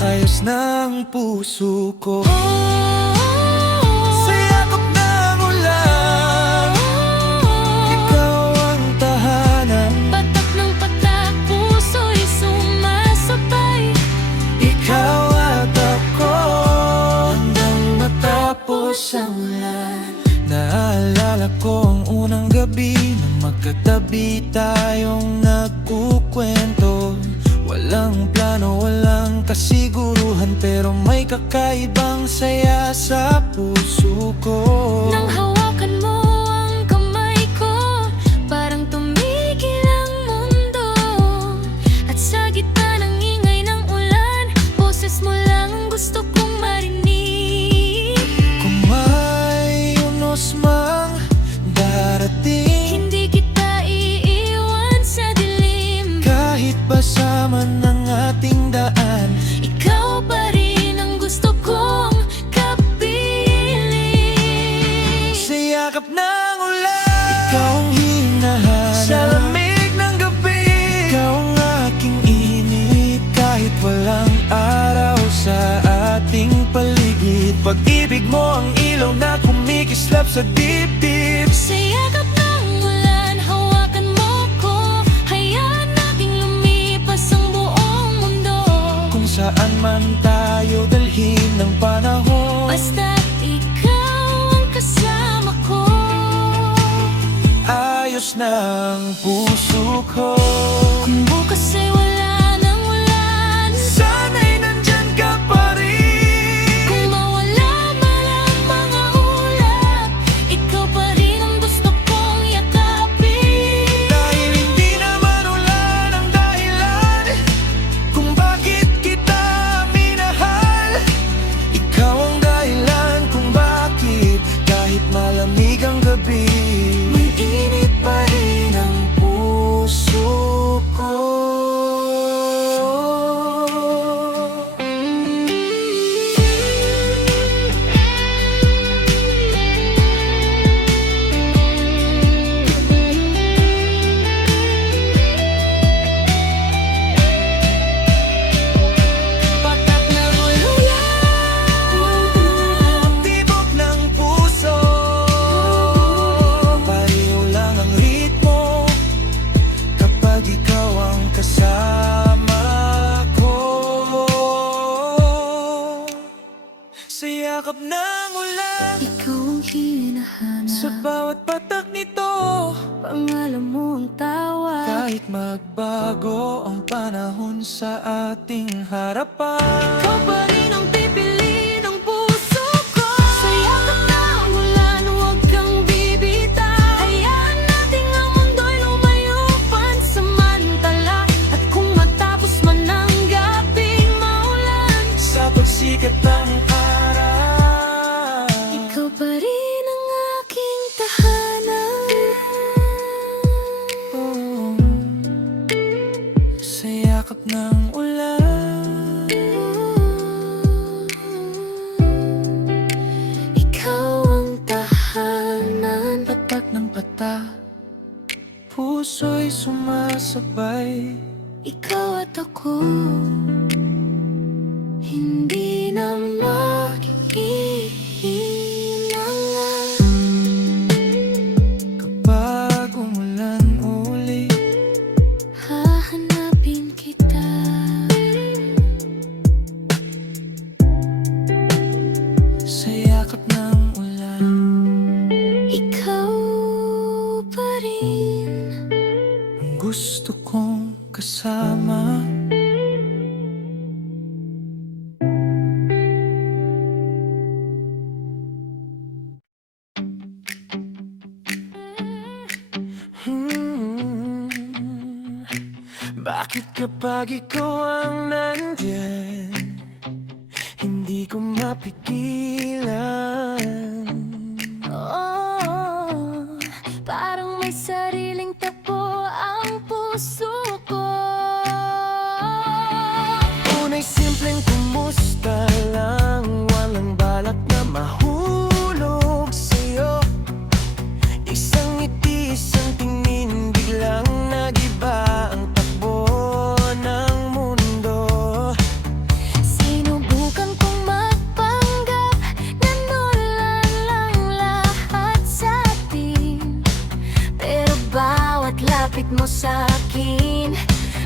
ayos na ang puso ko. Oh, Sa yakap ng ulan, ikaw ang tahanan. patak ng patak, puso'y sumasabay. Ikaw at ako hanggang matapos ang ulan. Naalala ko ang unang gabi nang magkatabi tayong nagkukwento. Walang plano, walang kasiguruhan, pero may kakaibang saya sa puso ko. Nang hawakan mo ang kamay ko, parang ikaw ang hinahanap. Sa lamig ng gabi, ikaw ang aking init. Kahit walang araw sa ating paligid, pag-ibig mo ang ilaw na kumikislap sa dibdib. Sa yakap ng ulan, hawakan mo ko. Hayaan nating lumipas ang buong mundo. Kung saan man tayo dalhin ng panahon, Basta't ikaw ang kasama ko. ayos ng puso ko. Kung bukas ay wala ng ulan, Sana'y nandyan ka pa rin. kung mawala man ang mga ulap, ikaw pa rin ang gusto kong yakapin. Dahil hindi naman ulan ang dahilan kung bakit kita minahal. Ikaw ang dahilan kung bakit kahit malamig ang gabi, mainit pa rin ang puso ko. Patak na ulap, Tibok ng puso, pareho lang ang ritmo kapag ikaw ang kasama ko. Sa yakap ng ulan, ikaw ang hinahanap. sa bawat patak nito, Pangalan mo ang tawag. kahit magbago ang panahon sa ating harapan, Ikaw pa rin ang pipili ng puso ko. Sa yakap ng ulan, huwag kang bibitaw. Hayaan natin ang mundo'y lumayo pansamantala. At kung matapos man ang gabing maulan, sa pagsikat ng araw, ikaw pa rin ang aking tahanan. sa yakap ng ulan, Ikaw ang tahanan. patak ng pata, puso'y sumasabay. Ikaw at ako, hindi na maghihinangan. Kapag umulan uli, Hahanapin kita. sa yakap ng ulan, Ikaw pa rin. ang gusto kong kasama. Bakit kapag ikaw ang nandyan, hindi ko mapigilan? Oh, parang may sariling tapo ang puso ko. Una'y simpleng kumusta lang, walang balak na mahulog sa'yo. Isang ngiti, isang tingin, biglang nagiba ang takbo ng mundo. Sinubukan kong magpanggap na nulan lang lahat sa atin. Pero bawat lapit mo sa akin,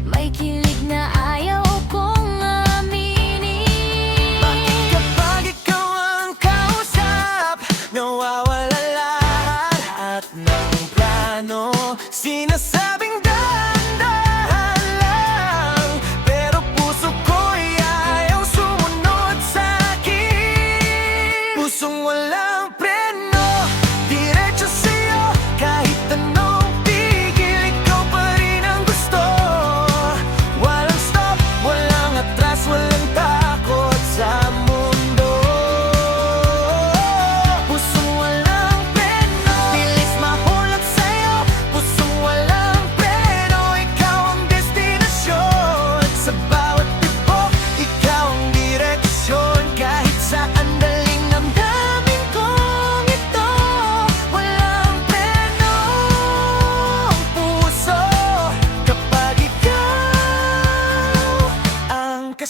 may kilig na ayaw kong aminin. Bakit kapag ikaw ang kausap, nawawala lahat at ng plano? Sinasabing dahan-dahan lang, pero puso ko'y ayaw sumunod sa'kin. Pusong walang preno, diretso sa'yo, kahit anong tigil, ikaw pa rin ang gusto. Walang stop, walang atras, walang takot sa mundo. Pusong walang preno, bilis mahulog sa'yo. Pusong walang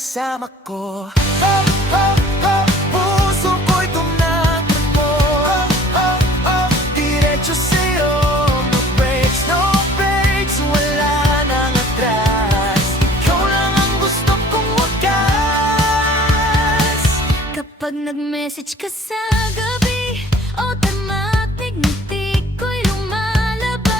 kasama ko. Oh, oh, oh, puso ko'y tumatakbo. Oh, oh, oh, diretso sa'yo. No breaks, no breaks, wala nang atras. Ikaw lang ang gusto kong wakas. Kapag nag-message ka sa gabi, automatic ngiti ko'y lumalabas.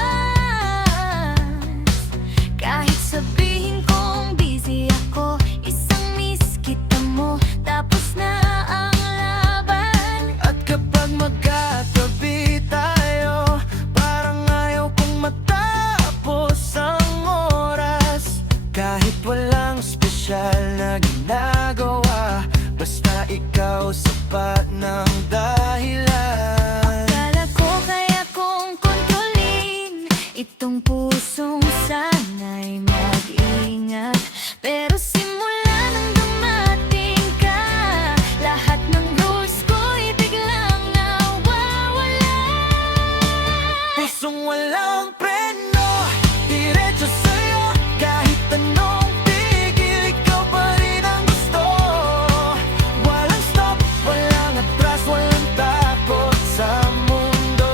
Kahit sabihin kong busy ako, isang miss kita mo, tapos na ang laban. At kapag magkatabi tayo, parang ayaw kong matapos ang oras. Kahit walang espesyal na ginagawa, basta ikaw sapat ng dahilan. Akala ko kaya kong kontrolin itong pusong sana'y mag-ingat. Pero simula nang dumating ka, lahat ng rules ko'y biglang nawawala. Pusong walang preno, diretso sa'yo. Kahit anong tigil, ikaw pa rin ang gusto. Walang stop, walang atras, walang takot sa mundo.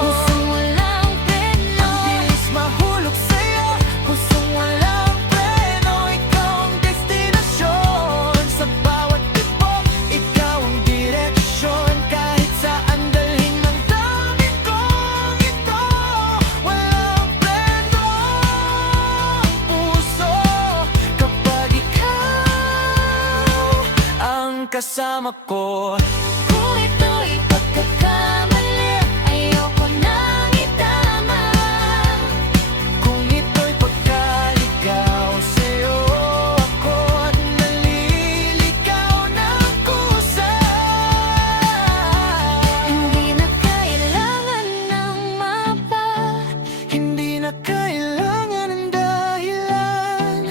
Pusong walang preno, Ang bilis mahulog sa'yo. Pusong walang preno, ikaw ang destinasyon. Sa bawat tibok, ikaw ang direksyon. Kahit saan dalhin ng dami kong ito, walang preno ang puso. Kapag ikaw ang kasama ko. kung ito'y pagkakamali, ayoko nang itama. Kung ito'y pagkaligaw sa'yo, ako't naliligaw ng kusa. Hindi na kailangan ng mapa, Hindi na kailangan ng dahilan.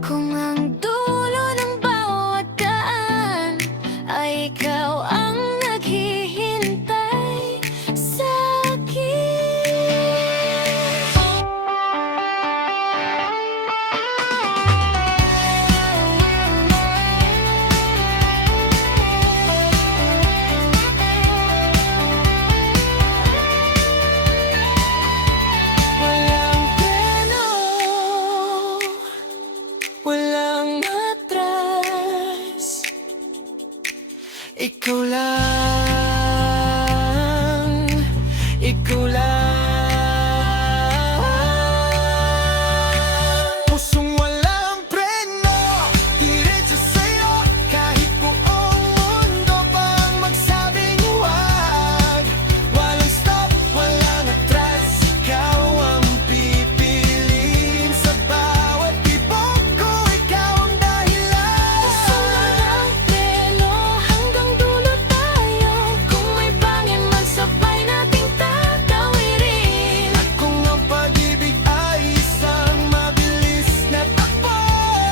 kung ang dulo ng bawat daan ay ikaw ang naghihintay Walang preno, walang atras. Ikaw lang, ikaw lang. Pusong walang preno, diretso sa'yo. Kahit buong mundo pang magsabing huwag. Walang stop, walang atras, ikaw ang pipiliin. Sa bawat tibok ko, ikaw ang dahilan. Puso walang preno, hanggang dulo tayo. Kung may bangin man, sabay nating tatawirin. At kung ang pag-ibig ay isang mabilis na takbo,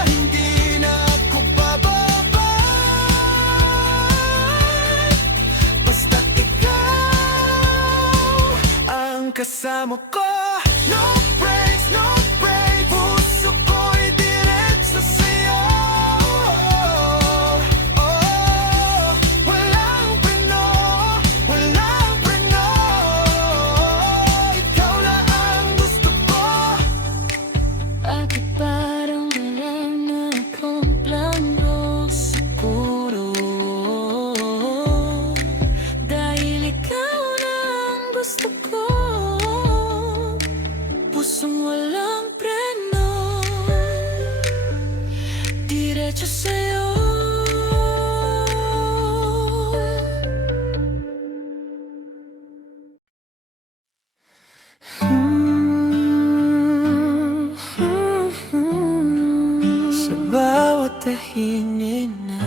hindi na ako bababa. Basta't ikaw ang kasama ko. No breaks, no breaks, puso ko'y diretso sa'yo. Oh, walang preno, walang preno. Ikaw lang ang gusto ko. Bakit parang wala na akong plano? Siguro Dahil ikaw na ang gusto ko. pusong walang preno, Diretso sa'yo. sa bawat tahimik na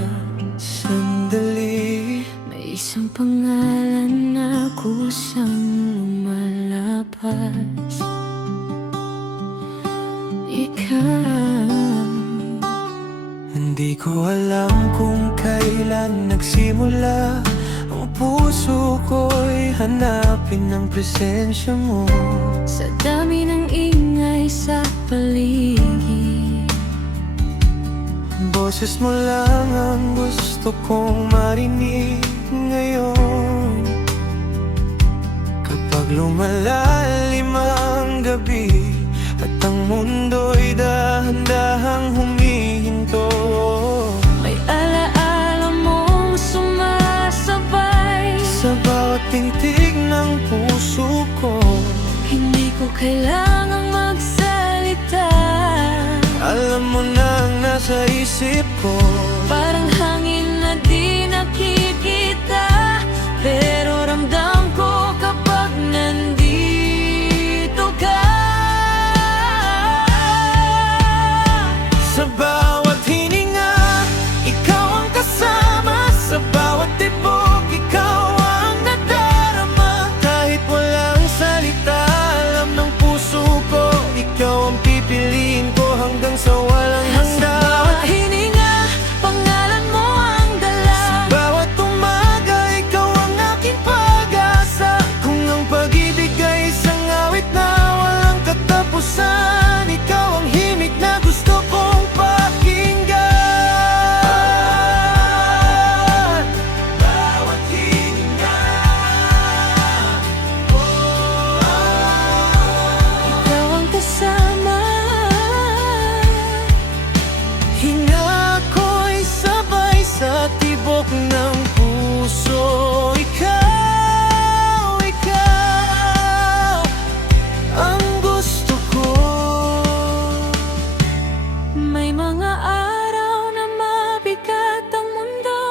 sandali. May isang pangalan na kusang lumalabas. Ikaw. Hindi ko alam kung kailan nagsimula ang puso ko'y hanapin ng presensya mo. Sa dami ng ingay sa paligid, Boses mo lang ang gusto kong marinig ngayon. Kapag lumalalim ang gabi at ang mundo'y dahan-dahang humihinto, May alaala mong sumasabay sa bawat pintig ng puso ko. Hindi ko kailangang magsalita. Alam mo na ang nasa isip ko. Parang hangin na di nakikita, pero ramdam ko kapag nandito ka. Sa bawat hininga, ikaw ang kasama. Sa bawat tibok, ikaw ang nadarama. Kahit walang salita, alam ng puso ko, ikaw ang pipiliin ko hanggang sa walang hanggan. Sa bawat hininga, pangalan mo ang dala. Sa bawat umaga, ikaw ang aking pag-asa. Kung ang pag-ibig ay isang awit na walang katapusan, ikaw ang himig na gusto kong pakinggan. Bawat hininga, Ikaw ang kasama. hinga ko'y sabay sa tibok ng puso. Ikaw ang gusto ko. May mga araw na mabigat ang mundo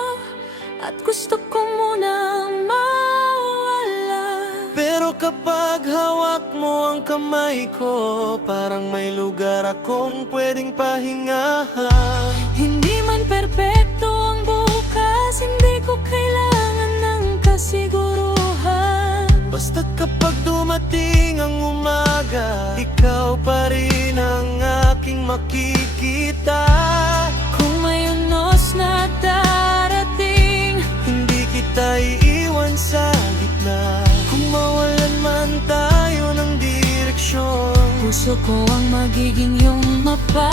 at gusto ko munang mawala. Pero kapag hawak mo ang kamay ko, parang may lugar akong pwedeng pahingahan. Hindi man perpekto ang bukas, hindi ko kailangan ng kasiguruhan. Basta't kapag dumating ang umaga, ikaw pa rin ang aking makikita. Kung may unos na darating, Hindi kita iiwan sa gitna. Kung mawalan man tayo ng direksyon, puso ko ang magiging iyong mapa.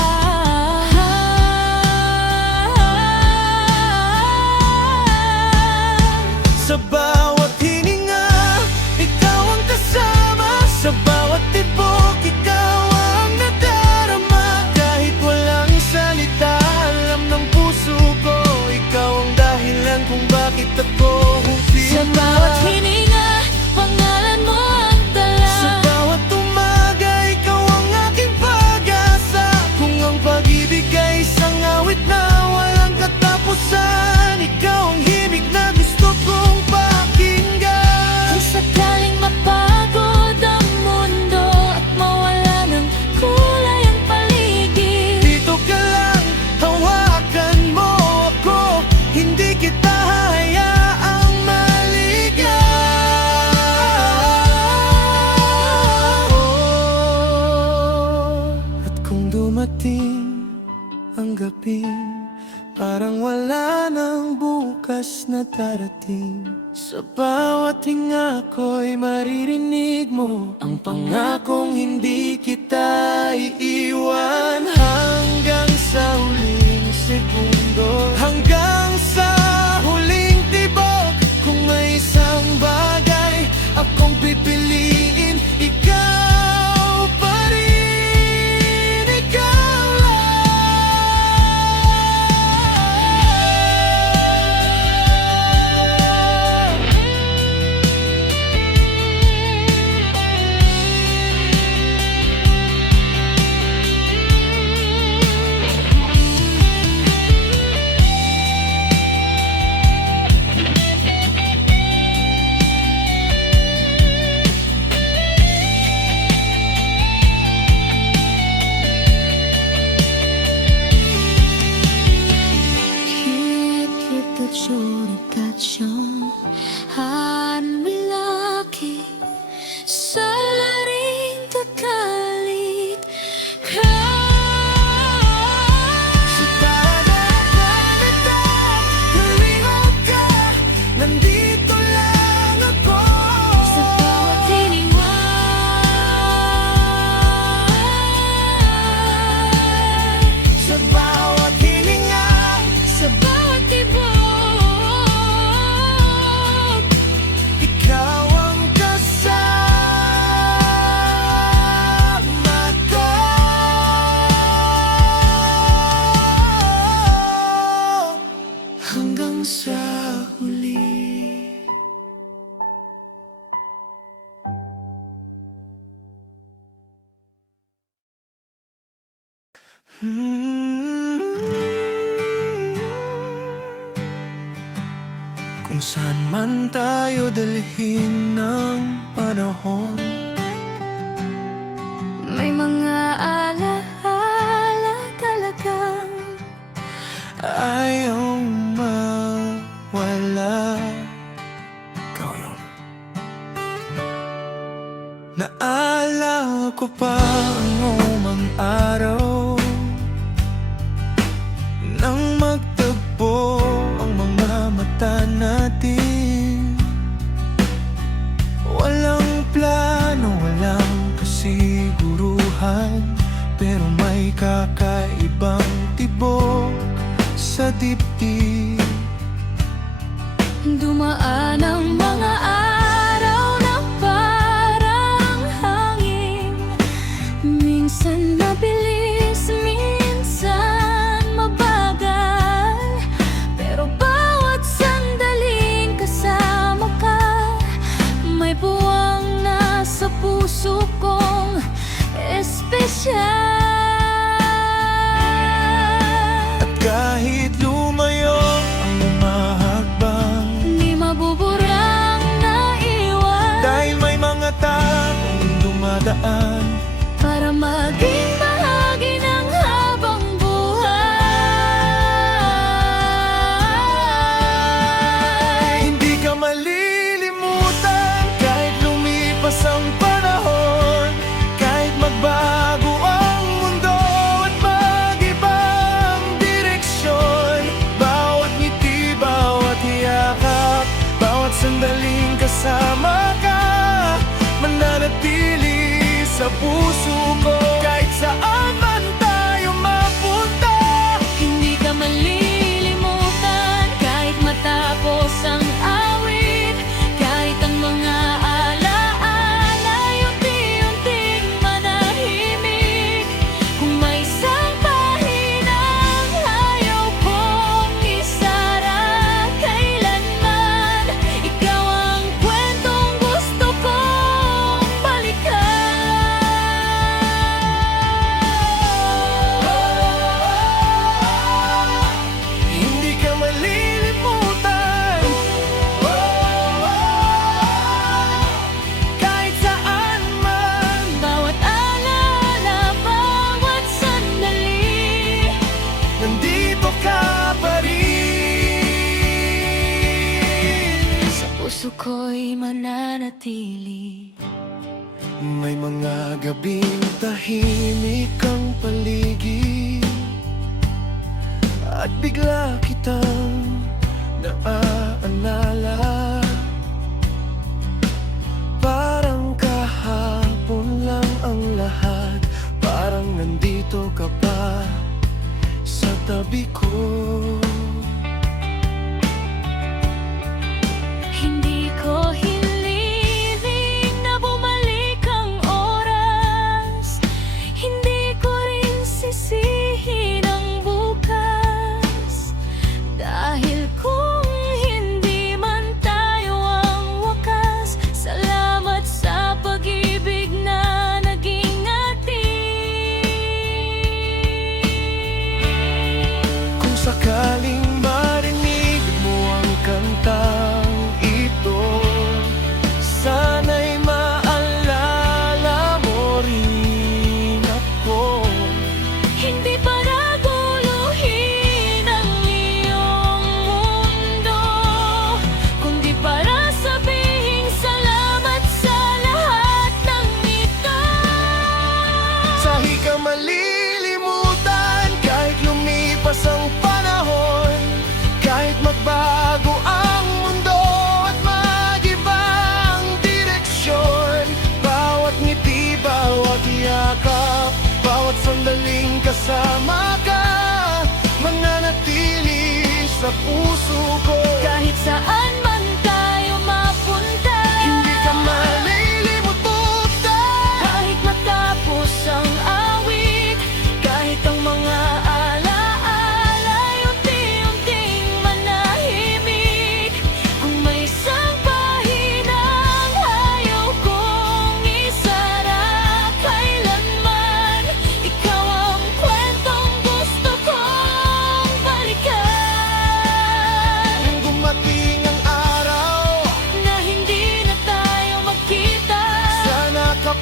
sa bawat hininga, ikaw ang kasama. Sa bawat tibok, ikaw ang nadarama. Kahit walang salita, alam ng puso ko, ikaw ang dahilan kung bakit ako Sa bawat hininga, pangalan mo ang dala. Sa bawat umaga, ikaw ang aking pag-asa. Kung ang pag-ibig ay isang awit na walang katapusan, ikaw ang himig na gusto kong pakinggan. Kung sakaling mapagod ang mundo at mawala ng kulay ang paligid, Dito ka lang, hawakan mo ako. Hindi kita hayaang maligaw. At kung dumating ang gabi, parang wala nang bukas na darating. Sa bawat hinga ko'y maririnig mo ang pangakong hindi kita iiwan. Hanggang sa huling segundo, hanggang sa huling tibok. Kung may isang bagay akong pipiliin, ikaw pa rin, ikaw lang. Komunikasyon at malaki sa laring tatalit ka. Sa bawat nabitak, nalingaw ka, nandito lang ako. Sa bawat hininga, Sa bawat hininga, saan man tayo dalhin ng panahon. May mga alaala talagang Ayaw mawala. Ikaw yun. Naalala ko pa ang umang araw nang magtagpo ang mga mata natin. Walang plano, walang kasiguruhan, pero may kakaibang tibok sa dibdib. dumaan ang mga araw na parang hangin. Minsan mabilis, minsan mabagal, pero bawat sandaling kasama ka, may buwang nasa puso kong espesyal. Kahit lumayo ang umahakbang, Di mabuburang naiwan dahil may mga taong dumadaan. para maging bahagi ng habang buhay. Hindi ka malilimutan kahit lumipas ang panahon, kahit magbago ang mundo at mag-iba ang direksyon. Bawat ngiti, bawat yakap, bawat sandaling kasama ka, mananatili sa puso ko. Kahit saan man tayo mapunta, Hindi ka malilimutan kahit matapos ang awit, kahit ang mga alaala unti-unting manahimik. Kung may isang pahinang ayaw kong isara kailanman, ikaw ang kwentong gusto kong balikan. hindi ka malilimutan. Kahit saan man, Bawat alaala, bawat sandali, nandito ka pa rin. sa puso ko'y mananatili. May mga gabing tahimik ang paligid, at bigla kitang naaalala. Parang kahapon lang ang lahat, parang nandito ka pa sa tabi ko. Hindi ko hiniling na bumalik ang oras, hindi ko rin sisihin ang bukas, dahil kung hindi man tayo ang wakas, salamat sa pag-ibig na naging atin. Kung sakaling marinig mo ang kantang ito, sana'y maalala mo rin ako. Hindi para guluhin ang iyong mundo, kundi para sabihing salamat sa lahat ng ito. Sahi ka malilimutan kahit lumipas ang panahon, kahit magbago ang mundo at mag-iba ang direksyon. Bawat ngiti, bawat yakap, bawat sandaling kasama ka, mananatili sa puso ko. Kahit saan man tayo mapunta, Hindi ka malilimutan. kahit matapos ang awit, kahit ang mga alaala unti-unting manahimik. Kung may isang pahinang ayaw kong isara kailanman, ikaw ang kwentong gusto kong balikan. Nang gumating ang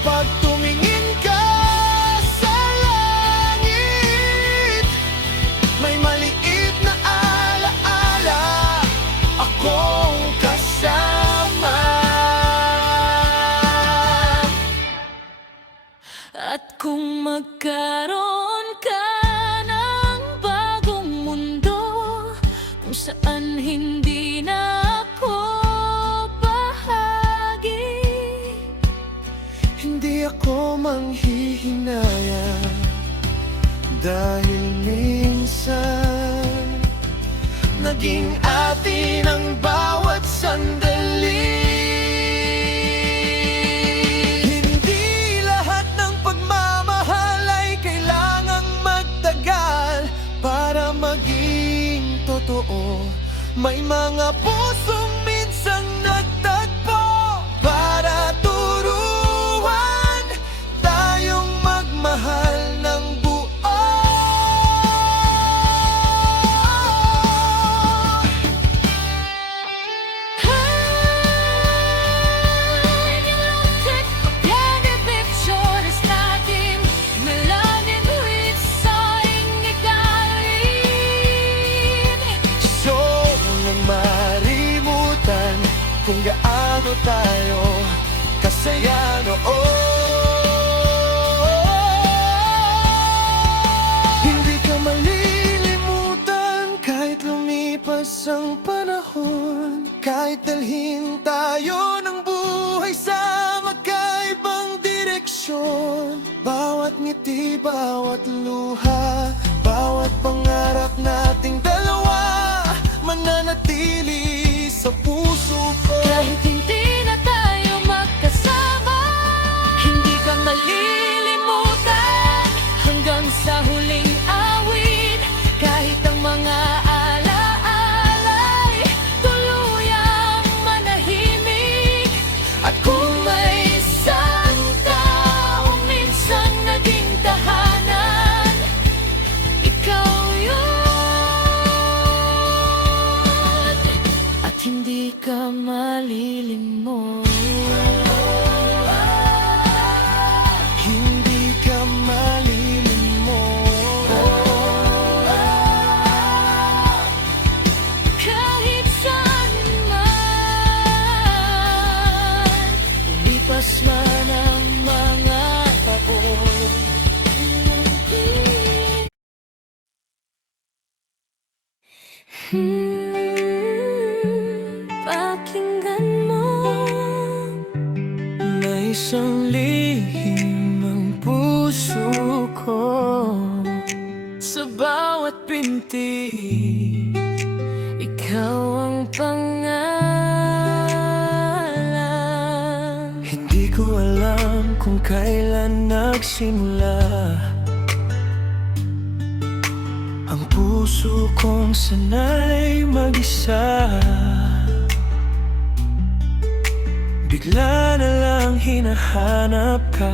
Kapag tumingin ka sa langit, may maliit na alaala, akong kasama. At kung magkaroon ka ng bagong mundo kung saan hindi na ako bahagi, Hindi ako manghihinayang dahil minsan naging atin ang bawat sandali. Hindi lahat ng pagmamahal ay kailangang magtagal para maging totoo. May mga pusong minsang nagtagpo para turuan tayong magmahal ng buo. En yung lutek pagkakapipsyones natin Malalim huwit sa ingigarin. So, nang marimutan kung gaano tayo kasaya noon. Hindi ka malilimutan kahit lumipas ang panahon, kahit dalhin tayo ng buhay sa magkaibang direksyon. Bawat ngiti, bawat luha, bawat pangarap nating dalawa mananatili sa puso ko. Kahit hindi na tayo magkasama, hindi ka malilimutan hanggang sa huling awit. Kahit ang mga alaala'y tuluyang manahimik. At kung May isang taong minsan naging tahanan, ikaw yun. At hindi ka malilimot. hindi ka malilimot, Kahit saan man, lumipas man ang mga taon. Pakinggan mo. may isang lihim ang puso ko. Sa bawat binti, Ikaw ang pangalan. hindi ko alam kung kailan nagsimula ang puso kong sanay mag-isa. Bigla na lang hinahanap ka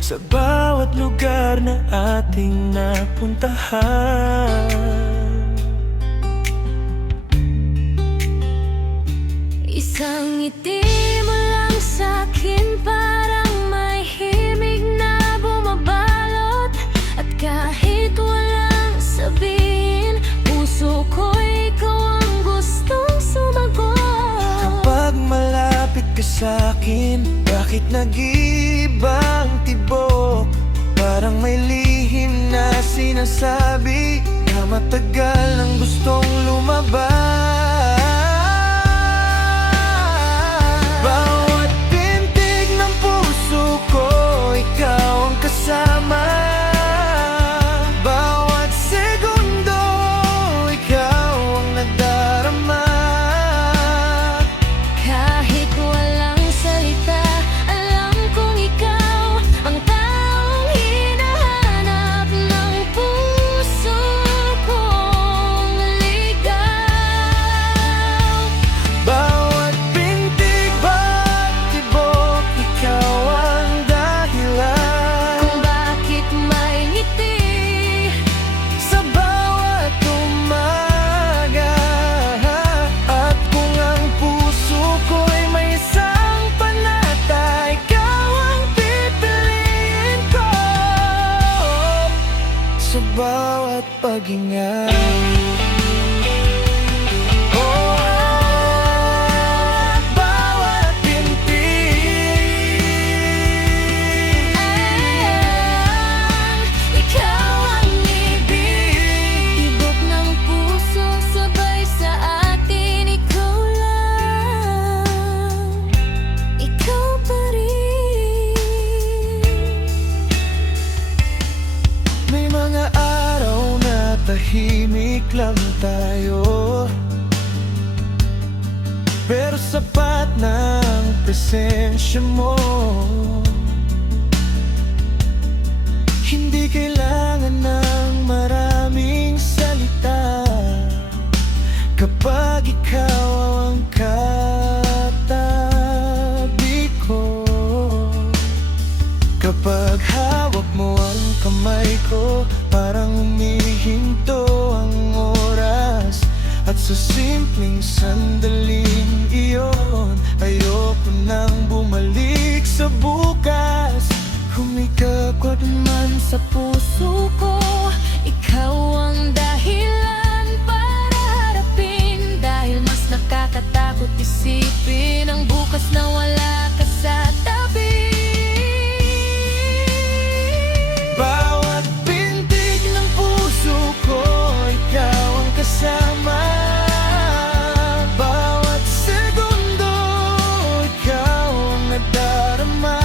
sa bawat lugar na ating napuntahan. Isang ngiti mo lang sa'kin parang may himig na bumabalot. At kahit walang sabihin, puso ko ikaw ang gustong sumagot. Kapag malapit ka sa'kin, bakit nag-iibang tibok? Parang may lihim na sinasabi na matagal nang gustong lumabas. Bawat pintig ng puso ko, ikaw ang kasama. Bawat segundo, ikaw ang nadarama. Kahit walang salita, alam kong ikaw ang taong hinahanap ng puso kong ligaw. bawat paghinga. Bawat pintig, ikaw ang ibig. Tibok ng puso, sabay sa atin. Ikaw lang, ikaw pa rin. may mga araw na tahimik lang tayo, pero sapat ng presensya mo. Hindi kailangan ng maraming salita kapag ikaw ang katabi ko. Kapag hawak mo ang kamay ko, parang humihinto ang oras. At sa simpleng sandaling iyon, ayoko nang bumalik sa bukas. Humikap ka man sa puso ko. Ikaw ang dahilan para harapin. Dahil mas nakakatakot isipin ang bukas na wala ka sa tabi. Bawat pintig ng puso ko, ikaw ang kasama. Bawat segundo, ikaw ang nadarama.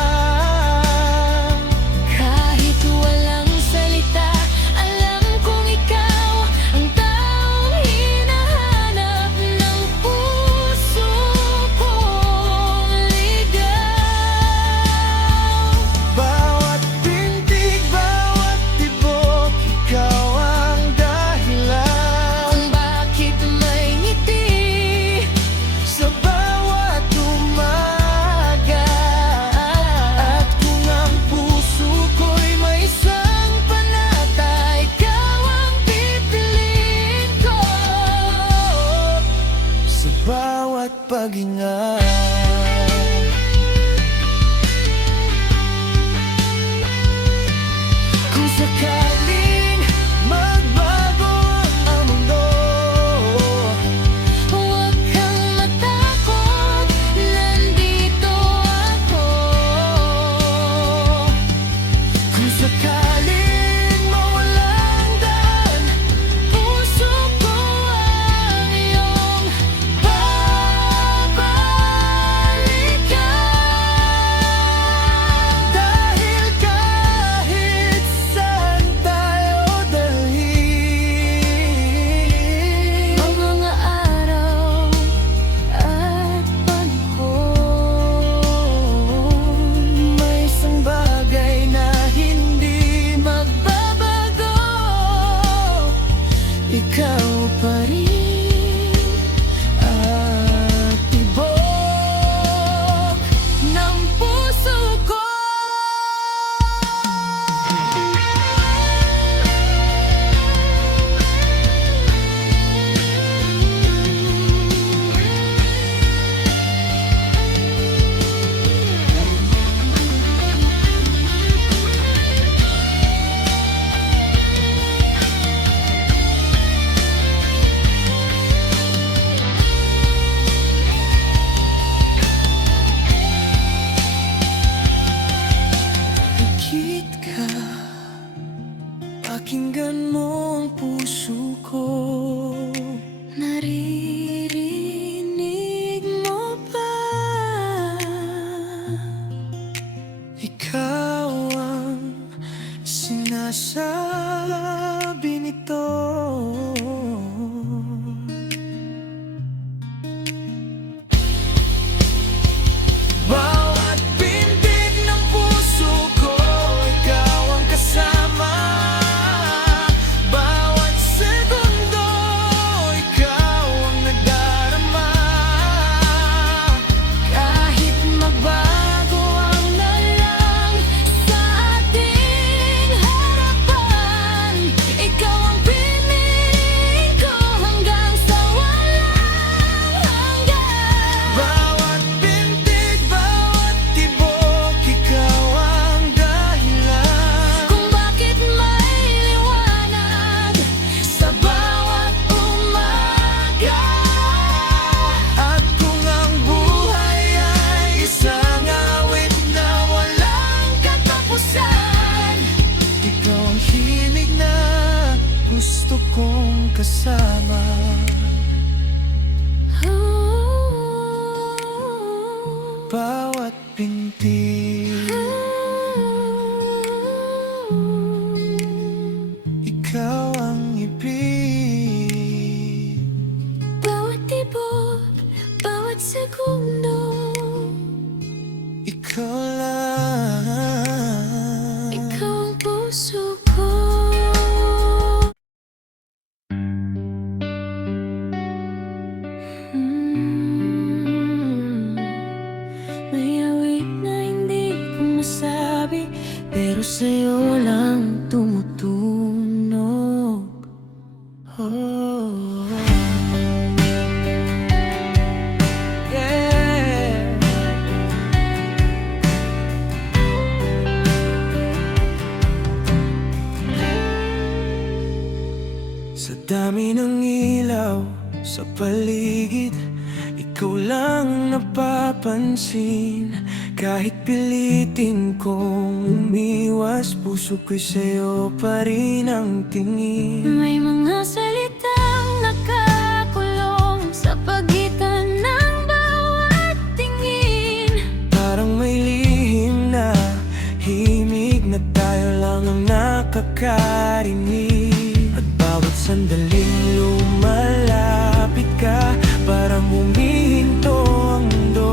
Kahit walang salita, alam kong ikaw ang taong hinahanap ng puso kong ligaw. Bawat pintig, bawat tibok, ikaw ang dahilan Kung bakit may ngiti sa bawat umaga. At kung ang puso ko'y may isang panata, ikaw ang pipiliin ko sa bawat paghinga. Kung sakaling magbago ang mundo, huwag kang matakot, nandito ako. kung sakaling mawalang daan, puso ko ang iyong babalikan. Dahil kahit saan tayo dalhin, Ang mga araw at panahon, may isang bagay na hindi magbabago. ikaw pa rin at tibok Ng puso ko. Higit ka, pakinggan mo ang puso ko. Naririnig mo ba? Ikaw ang sinasabi nito. Bawat pintig ng puso ko, ikaw ang kasama. Bawat segundo, ikaw ang nadarama. Kahit magbago ang lalang sa ating harapan, magkasama. Bawat binti ikaw ang ibig. Bawat tibok, bawat segundo, Ikaw lang. ikaw ang puso ko. May awit na hindi ko masabi, pero sa'yo lang tumutunog. Oh. Yeah. Sa dami ng ilaw sa paligid, ikaw lang napapansin. Kahit pilitin kong umiwas, puso ko'y sa'yo pa rin ang tingin. May mga salitang nakakulong sa pagitan ng bawat tingin. Parang may lihim na himig na tayo lang ang nakakarinig. At bawat sandaling lumalapit ka, parang humihinto ang mundo.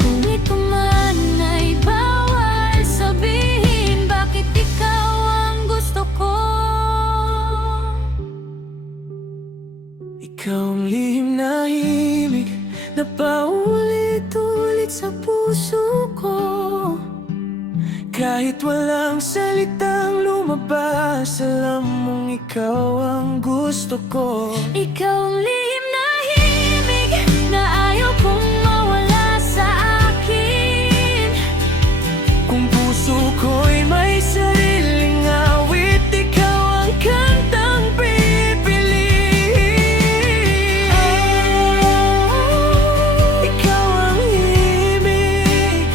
Kung ito man ay bawal sabihin, bakit ikaw ang gusto ko? Ikaw ang lihim na himig na paulit-ulit sa puso ko. Kahit walang salitang lumabas, alam mong ikaw ang gusto ko. Ikaw ang lihim na himig na ayaw kong mawala sa akin. Kung puso ko'y may sariling awit, ikaw ang kantang pipiliin. Ikaw ang himig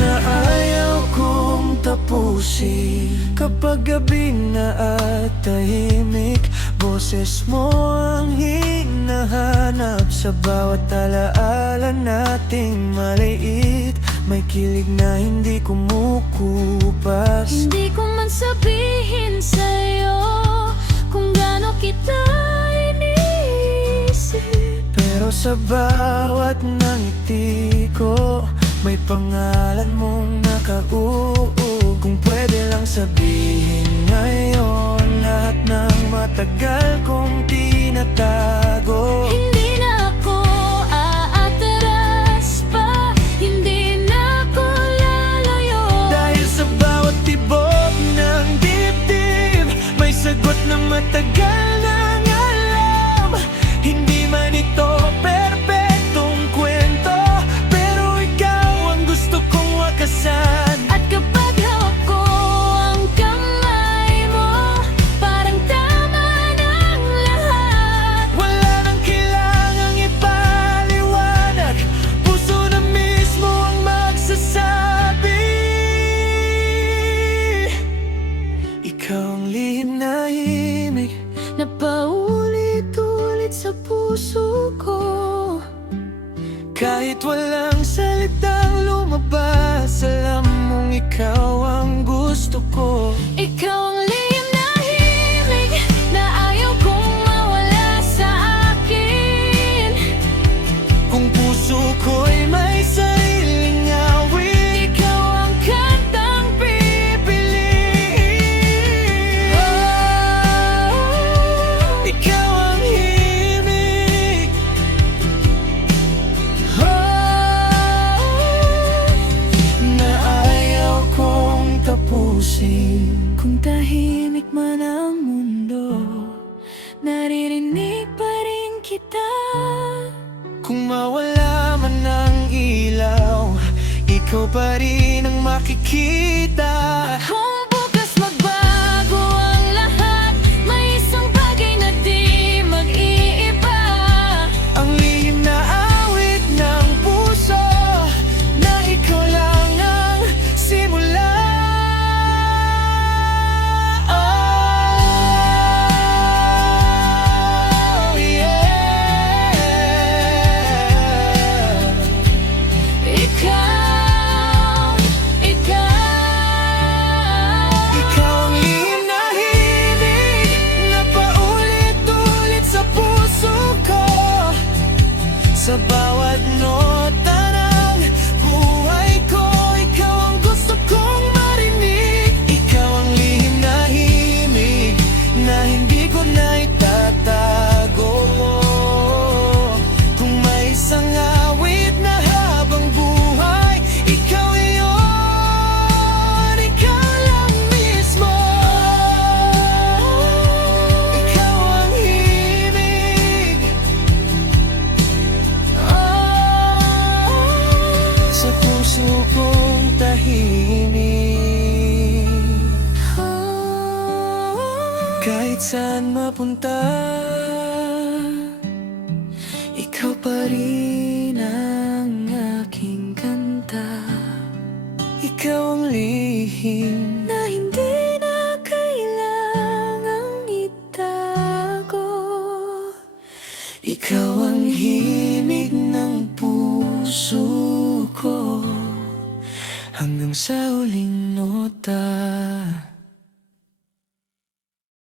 na ayaw kong tapusin. Kapag gabi na at tahimik, boses mo ang hinahanap. Sa bawat alaala nating maliit, may kilig na hindi kumukupas. Hindi ko man sabihin sa'yo kung gaano kita iniisip. Pero sa bawat ngiti ko, may pangalan mong nakauuk. Kung pwede lang sabihin ngayon lahat ng matagal kong tinatago. Hindi na ako aatras pa, hindi na ako lalayo. Dahil sa bawat tibok ng dibdib, may sagot na matagal nang alam. Hindi man ito perpektong kwento, pero ikaw ang gusto kong wakasan. At kapag hawak ko ang kamay mo, parang tama ng lahat. Wala nang kailangang ipaliwanag, puso na mismo ang magsasabi. Ikaw ang lihim na himig Na paulit-ulit sa puso ko. kahit walang salitang lumabas, alam mong ikaw ang gusto ko. Ikaw ang lihim na himig na ayaw kong mawala sa akin. Kung puso ko'y may sariling awit, Ikaw ang kantang pipiliin. ikaw ang himig na ayaw kong tapusin. Kung tahimik man ang mundo, naririnig pa rin kita. Kung mawala man ang ilaw, ikaw pa rin ang makikita. Kung bukas magbago ang lahat, may isang bagay na di mag-iiba. Ang lihim na awit ng puso na ikaw lang ang simula. Sa bawat nota ng buhay ko, ikaw ang gusto kong marinig. Ikaw ang lihim na himig na hindi ko na itatago. Kung may isang awit na habang buhay, ikaw iyon, ikaw lang mismo. Ikaw ang himig sa puso kong tahimik. Kahit saan mapunta, ikaw pa rin ang aking kanta. Ikaw ang lihim na hindi na kailangang itago. Ikaw ang himig ng puso ko hanggang sa huling nota.